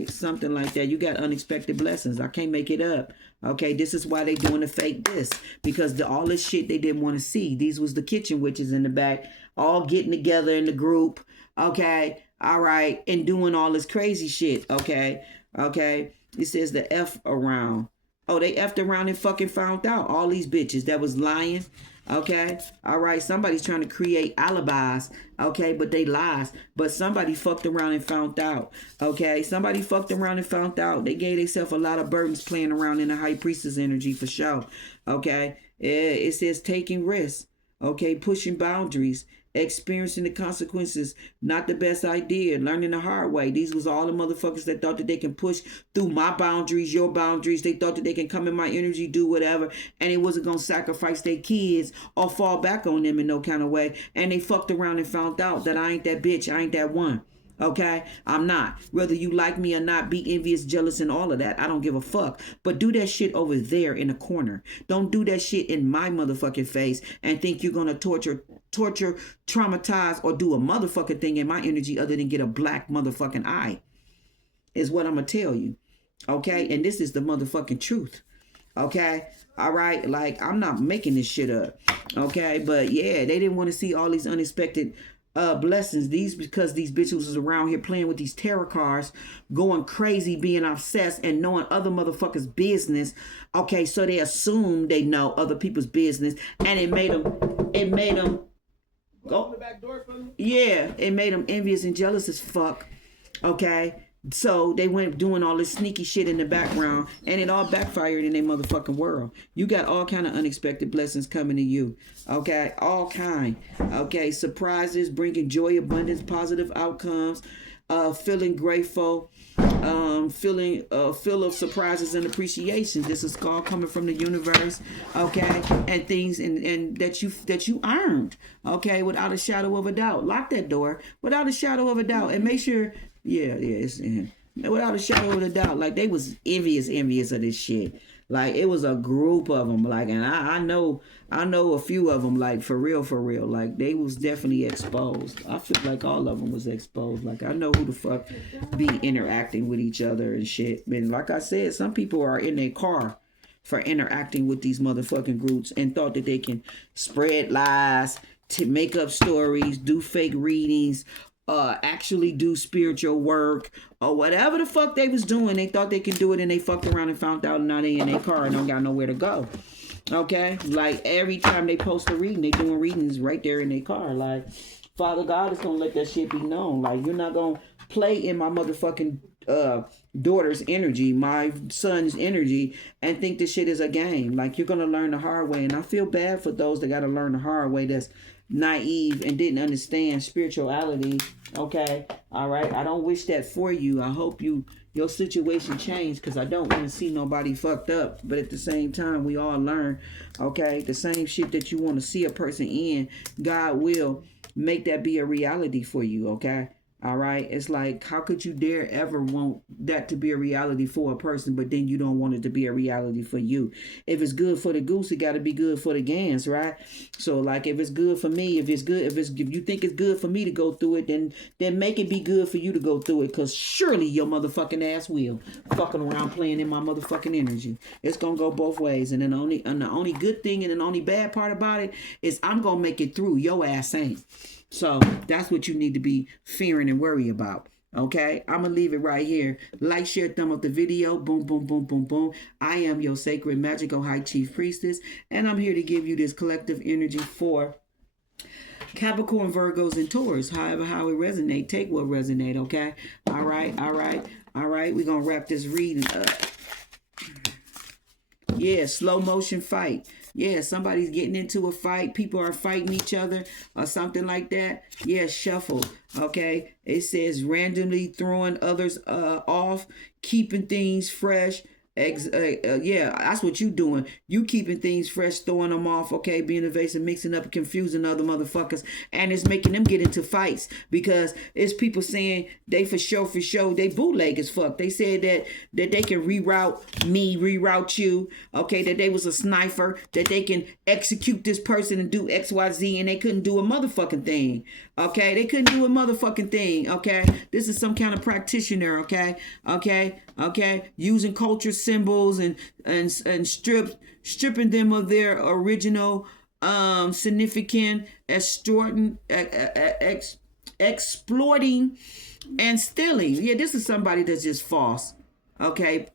something like that. You got unexpected blessings. I can't make it up. Okay, this is why they doing the fake this, because all this shit they didn't want to see. These was the kitchen witches in the back, all getting together in the group. Okay, all right, and doing all this crazy shit. Okay, it says the F around. Oh, they effed around and fucking found out. All these bitches that was lying. Okay, all right, somebody's trying to create alibis. Okay, but they lies. But somebody fucked around and found out. Okay, somebody fucked around and found out. They gave themselves a lot of burdens playing around in the high priestess energy for sure. Okay, it says taking risks. Okay, pushing boundaries, experiencing the consequences, not the best idea, learning the hard way. These was all the motherfuckers that thought that they can push through my boundaries, your boundaries. They thought that they can come in my energy, do whatever, and it wasn't gonna sacrifice their kids or fall back on them in no kind of way. And they fucked around and found out that I ain't that bitch, I ain't that one. Okay, I'm not. Whether you like me or not, be envious, jealous, and all of that, I don't give a fuck. But do that shit over there in the corner. Don't do that shit in my motherfucking face and think you're gonna torture, traumatize, or do a motherfucking thing in my energy other than get a black motherfucking eye. is what I'm gonna tell you. Okay, and this is the motherfucking truth. Okay, all right, like I'm not making this shit up. Okay, but yeah, they didn't want to see all these unexpected blessings. These because these bitches was around here playing with these tarot cards, going crazy, being obsessed, and knowing other motherfuckers' business. Okay, so they assume they know other people's business, and it made them go. Yeah, it made them envious and jealous as fuck. Okay. So they went doing all this sneaky shit in the background, and it all backfired in their motherfucking world. You got all kind of unexpected blessings coming to you. Okay, all kind. Okay, surprises, bringing joy, abundance, positive outcomes, feeling grateful, feeling feel of surprises and appreciation. This is all coming from the universe. Okay, and things and that you earned. Okay, without a shadow of a doubt. Lock that door without a shadow of a doubt, and make sure. Yeah, it's without a shadow of a doubt. Like they was envious of this shit. Like it was a group of them. Like, and I know a few of them. Like for real. Like they was definitely exposed. I feel like all of them was exposed. Like I know who the fuck be interacting with each other and shit. And like I said, some people are in their car for interacting with these motherfucking groups and thought that they can spread lies, to make up stories, do fake readings. Actually do spiritual work or whatever the fuck they was doing. They thought they could do it and they fucked around and found out now they in their car and don't got nowhere to go. Okay? Like every time they post a reading, they doing readings right there in their car. Like, Father God is gonna let that shit be known. Like, you're not gonna play in my motherfucking daughter's energy, my son's energy, and think this shit is a game. Like, you're gonna learn the hard way. And I feel bad for those that gotta learn the hard way that's naive and didn't understand spirituality. Okay, all right, I don't wish that for you. I hope your situation changed, because I don't want to see nobody fucked up, but at the same time we all learn. Okay, the same shit that you want to see a person in, God will make that be a reality for you. Okay, all right, it's like, how could you dare ever want that to be a reality for a person, but then you don't want it to be a reality for you? If it's good for the goose, it got to be good for the gander, right? So like, if it's good for me, if you think it's good for me to go through it, then make it be good for you to go through it, because surely your motherfucking ass will. Fucking around playing in my motherfucking energy. It's gonna go both ways. And then the only good thing and the only bad part about it is I'm gonna make it through. Your ass ain't. So that's what you need to be fearing and worry about. Okay, I'm gonna leave it right here. Like, share, thumb up the video. Boom, boom, boom, boom, boom. I am your sacred, magical high chief priestess, and I'm here to give you this collective energy for Capricorn, Virgos, and Taurus. However, how it resonate, take what resonate. Okay, all right. We're gonna wrap this reading up. Yeah, slow motion fight. Yeah, somebody's getting into a fight. People are fighting each other or something like that. Yeah, shuffle. Okay. It says randomly throwing others off, keeping things fresh. Yeah, that's what you doing. You keeping things fresh, throwing them off, okay, being evasive, mixing up, confusing other motherfuckers, and it's making them get into fights, because it's people saying they for sure, they bootleg as fuck. They said that they can reroute you, okay, that they was a sniper, that they can execute this person and do XYZ, and they couldn't do a motherfucking thing, okay? They couldn't do a motherfucking thing, okay? This is some kind of practitioner, okay? Using culture symbols and stripping them of their original significant, exploiting and stealing. Yeah, this is somebody that's just false. Okay,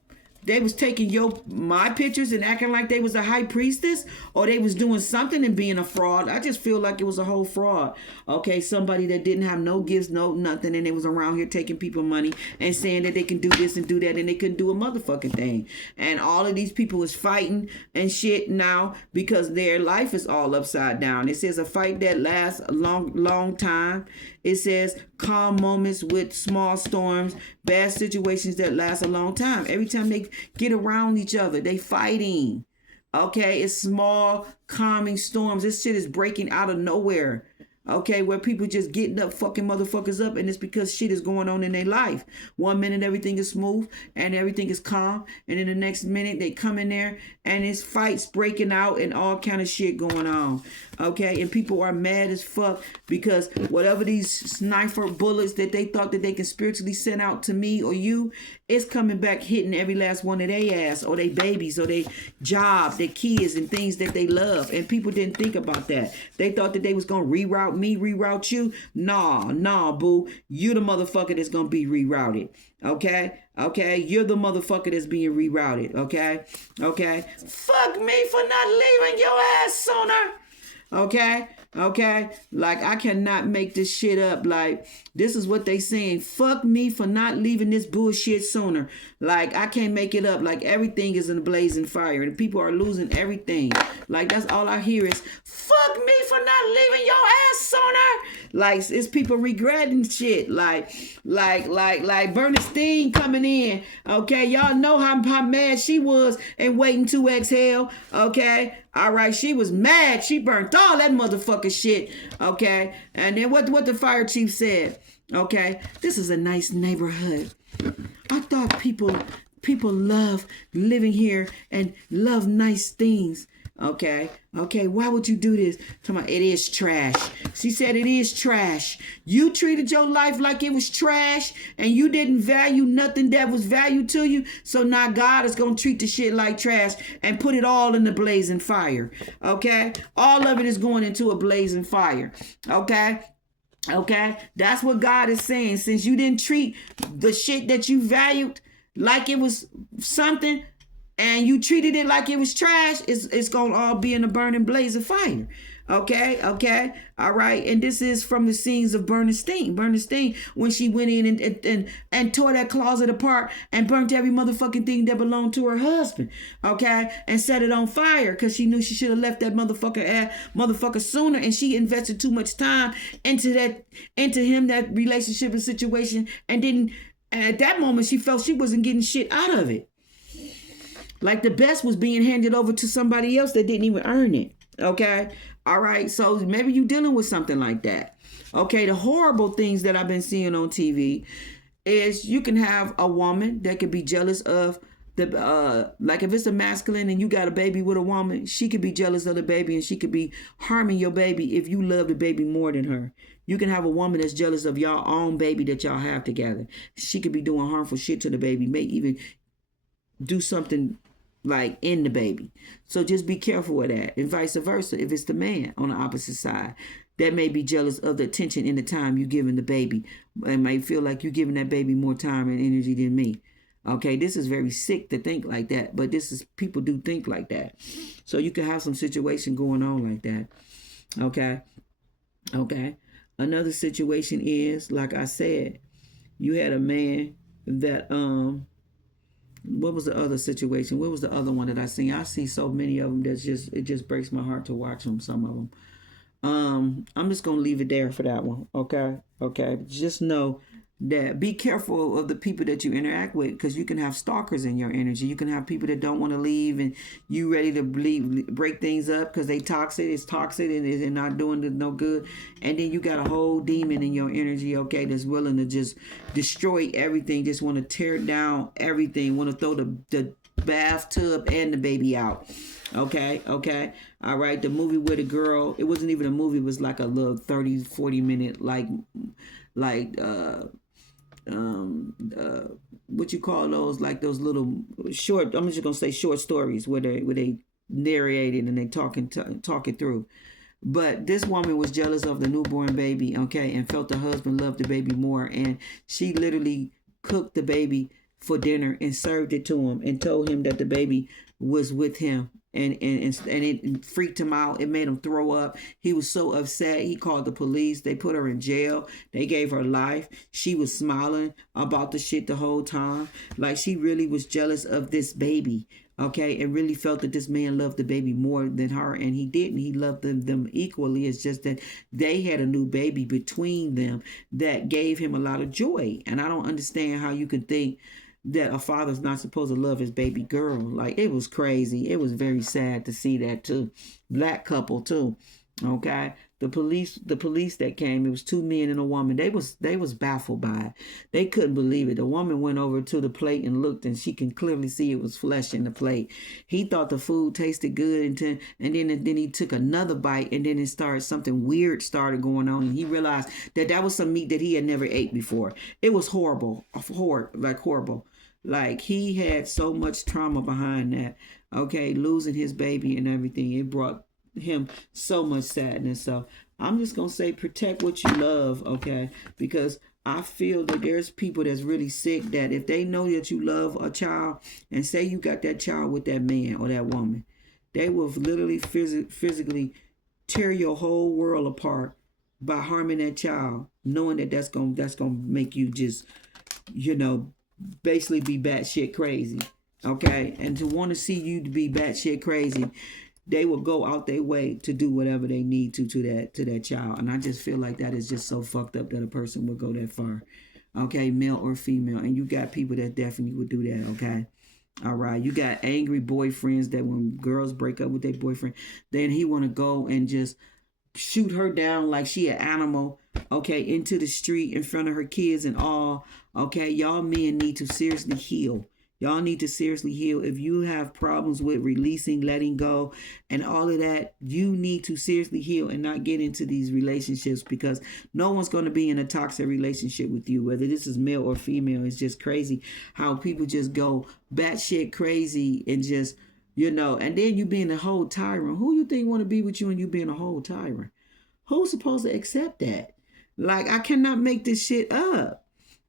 they was taking my pictures and acting like they was a high priestess, or they was doing something and being a fraud. I just feel like it was a whole fraud. Okay, somebody that didn't have no gifts, no nothing, and they was around here taking people money and saying that they can do this and do that, and they couldn't do a motherfucking thing. And all of these people is fighting and shit now because their life is all upside down. It says a fight that lasts a long time. It says calm moments with small storms, bad situations that last a long time. Every time they get around each other, they fighting. Okay, it's small calming storms. This shit is breaking out of nowhere. Okay, where people just getting up, fucking motherfuckers up, and it's because shit is going on in their life. One minute everything is smooth and everything is calm, and then the next minute they come in there and it's fights breaking out and all kind of shit going on. Okay, and people are mad as fuck because whatever these sniper bullets that they thought that they can spiritually send out to me or you, it's coming back hitting every last one of their ass or their babies or their job, their kids and things that they love. And people didn't think about that. They thought that they was gonna reroute me, reroute you. Nah, boo. You the motherfucker that's gonna be rerouted. Okay, you're the motherfucker that's being rerouted. Okay. Fuck me for not leaving your ass sooner. Okay, like I cannot make this shit up. Like this is what they saying. Fuck me for not leaving this bullshit sooner. Like I can't make it up. Like everything is in a blazing fire and people are losing everything. Like that's all I hear is fuck me for not leaving your ass sooner. Like it's people regretting shit. Like Bernstein coming in. Okay, y'all know how mad she was and waiting to exhale. Okay. All right, she was mad. She burnt all that motherfucking shit. Okay, and then what the fire chief said. Okay, this is a nice neighborhood. I thought people love living here and love nice things. Okay, why would you do this? Come on, it is trash. She said it is trash. You treated your life like it was trash and you didn't value nothing that was valued to you. So now God is going to treat the shit like trash and put it all in the blazing fire. Okay, all of it is going into a blazing fire. Okay, that's what God is saying. Since you didn't treat the shit that you valued like it was something, and you treated it like it was trash, it's gonna all be in a burning blaze of fire. Okay, all right. And this is from the scenes of Bernstein, when she went in and tore that closet apart and burnt every motherfucking thing that belonged to her husband. Okay, and set it on fire because she knew she should have left that motherfucker sooner, and she invested too much time into him, that relationship and situation, and didn't. And at that moment, she felt she wasn't getting shit out of it. Like the best was being handed over to somebody else that didn't even earn it. Okay. All right. So maybe you're dealing with something like that. Okay. The horrible things that I've been seeing on TV is you can have a woman that could be jealous of like if it's a masculine and you got a baby with a woman, she could be jealous of the baby and she could be harming your baby if you love the baby more than her. You can have a woman that's jealous of your own baby that y'all have together. She could be doing harmful shit to the baby, may even do something like in the baby. So just be careful with that. And vice versa, if it's the man on the opposite side that may be jealous of the attention and the time you giving the baby, and might feel like you're giving that baby more time and energy than me. Okay, this is very sick to think like that, but people do think like that. So you can have some situation going on like that. Okay. Another situation is, like I said, you had a man that what was the other situation? What was the other one that I seen? I see so many of them it just breaks my heart to watch them, some of them. I'm just going to leave it there for that one. Okay. Just know that be careful of the people that you interact with, because you can have stalkers in your energy. You can have people that don't want to leave and you ready to break things up because it's toxic and they're not doing no good. And then you got a whole demon in your energy, okay, that's willing to just destroy everything, just want to tear down everything, want to throw the bathtub and the baby out. Okay. All right. The movie with a girl, it wasn't even a movie, it was like a little 30-40 minute what you call those, like those little short, I'm just gonna say short stories where they narrate it and they talk it through. But this woman was jealous of the newborn baby, okay, and felt the husband loved the baby more, and she literally cooked the baby for dinner and served it to him and told him that the baby was with him. And it freaked him out. It made him throw up. He was so upset. He called the police. They put her in jail. They gave her life. She was smiling about the shit the whole time. Like she really was jealous of this baby. Okay, and really felt that this man loved the baby more than her, and he didn't. He loved them equally. It's just that they had a new baby between them that gave him a lot of joy. And I don't understand how you can think that a father's not supposed to love his baby girl. Like, it was crazy. It was very sad to see that too. Black couple too. Okay, the police that came, it was two men and a woman. They was baffled by it. They couldn't believe it. The woman went over to the plate and looked, and she can clearly see it was flesh in the plate. He thought the food tasted good, and then he took another bite, and then it started, something weird started going on, and he realized that was some meat that he had never ate before. It was horrible, horrible. Like, he had so much trauma behind that. Okay, losing his baby and everything. It brought him so much sadness. So I'm just gonna say, protect what you love, okay? Because I feel that there's people that's really sick, that if they know that you love a child, and say you got that child with that man or that woman, they will literally physically tear your whole world apart by harming that child, knowing that that's gonna make you just, basically be batshit crazy. Okay, and to want to see you to be batshit crazy, they will go out their way to do whatever they need to that child. And I just feel like that is just so fucked up that a person would go that far. Okay, male or female. And you got people that definitely would do that, okay? All right. You got angry boyfriends that when girls break up with their boyfriend, then he want to go and just shoot her down like she an animal, okay, into the street in front of her kids and all. Okay, y'all men need to seriously heal. Y'all need to seriously heal. If you have problems with releasing, letting go, and all of that, you need to seriously heal and not get into these relationships, because no one's going to be in a toxic relationship with you, whether this is male or female. It's just crazy how people just go batshit crazy and just, and then you being a whole tyrant. Who you think want to be with you and you being a whole tyrant? Who's supposed to accept that? Like, I cannot make this shit up.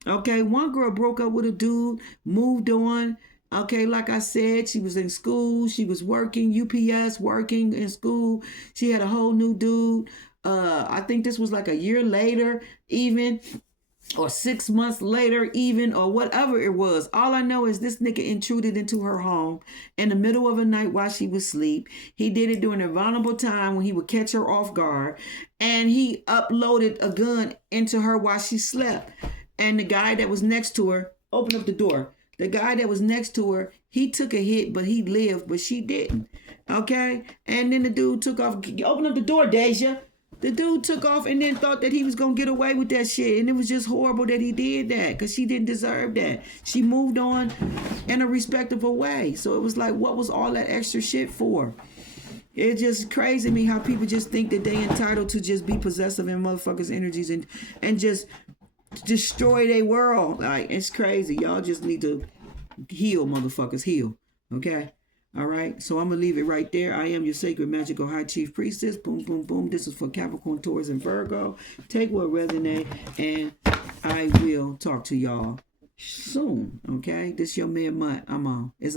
Okay, one girl broke up with a dude, moved on. Okay, like I said, she was in school. She was working, UPS, working in school. She had a whole new dude. I think this was like a year later, even, or 6 months later, even, or whatever it was. All I know is this nigga intruded into her home in the middle of the night while she was asleep. He did it during a vulnerable time when he would catch her off guard. And he uploaded a gun into her while she slept. And the guy that was next to her, opened up the door. The guy that was next to her, he took a hit, but he lived, but she didn't. Okay? And then the dude took off. Open up the door, Deja. The dude took off and then thought that he was going to get away with that shit. And it was just horrible that he did that, because she didn't deserve that. She moved on in a respectable way. So it was like, what was all that extra shit for? It's just crazy to me how people just think that they entitled to just be possessive in motherfuckers' energies and just destroy their world. Like, it's crazy. Y'all just need to heal, motherfuckers. Heal. Okay? All right? So I'm going to leave it right there. I am your sacred, magical, high chief priestess. Boom, boom, boom. This is for Capricorn, Taurus, and Virgo. Take what resonate, and I will talk to y'all soon. Okay? This your man, Mutt. I'm on. It's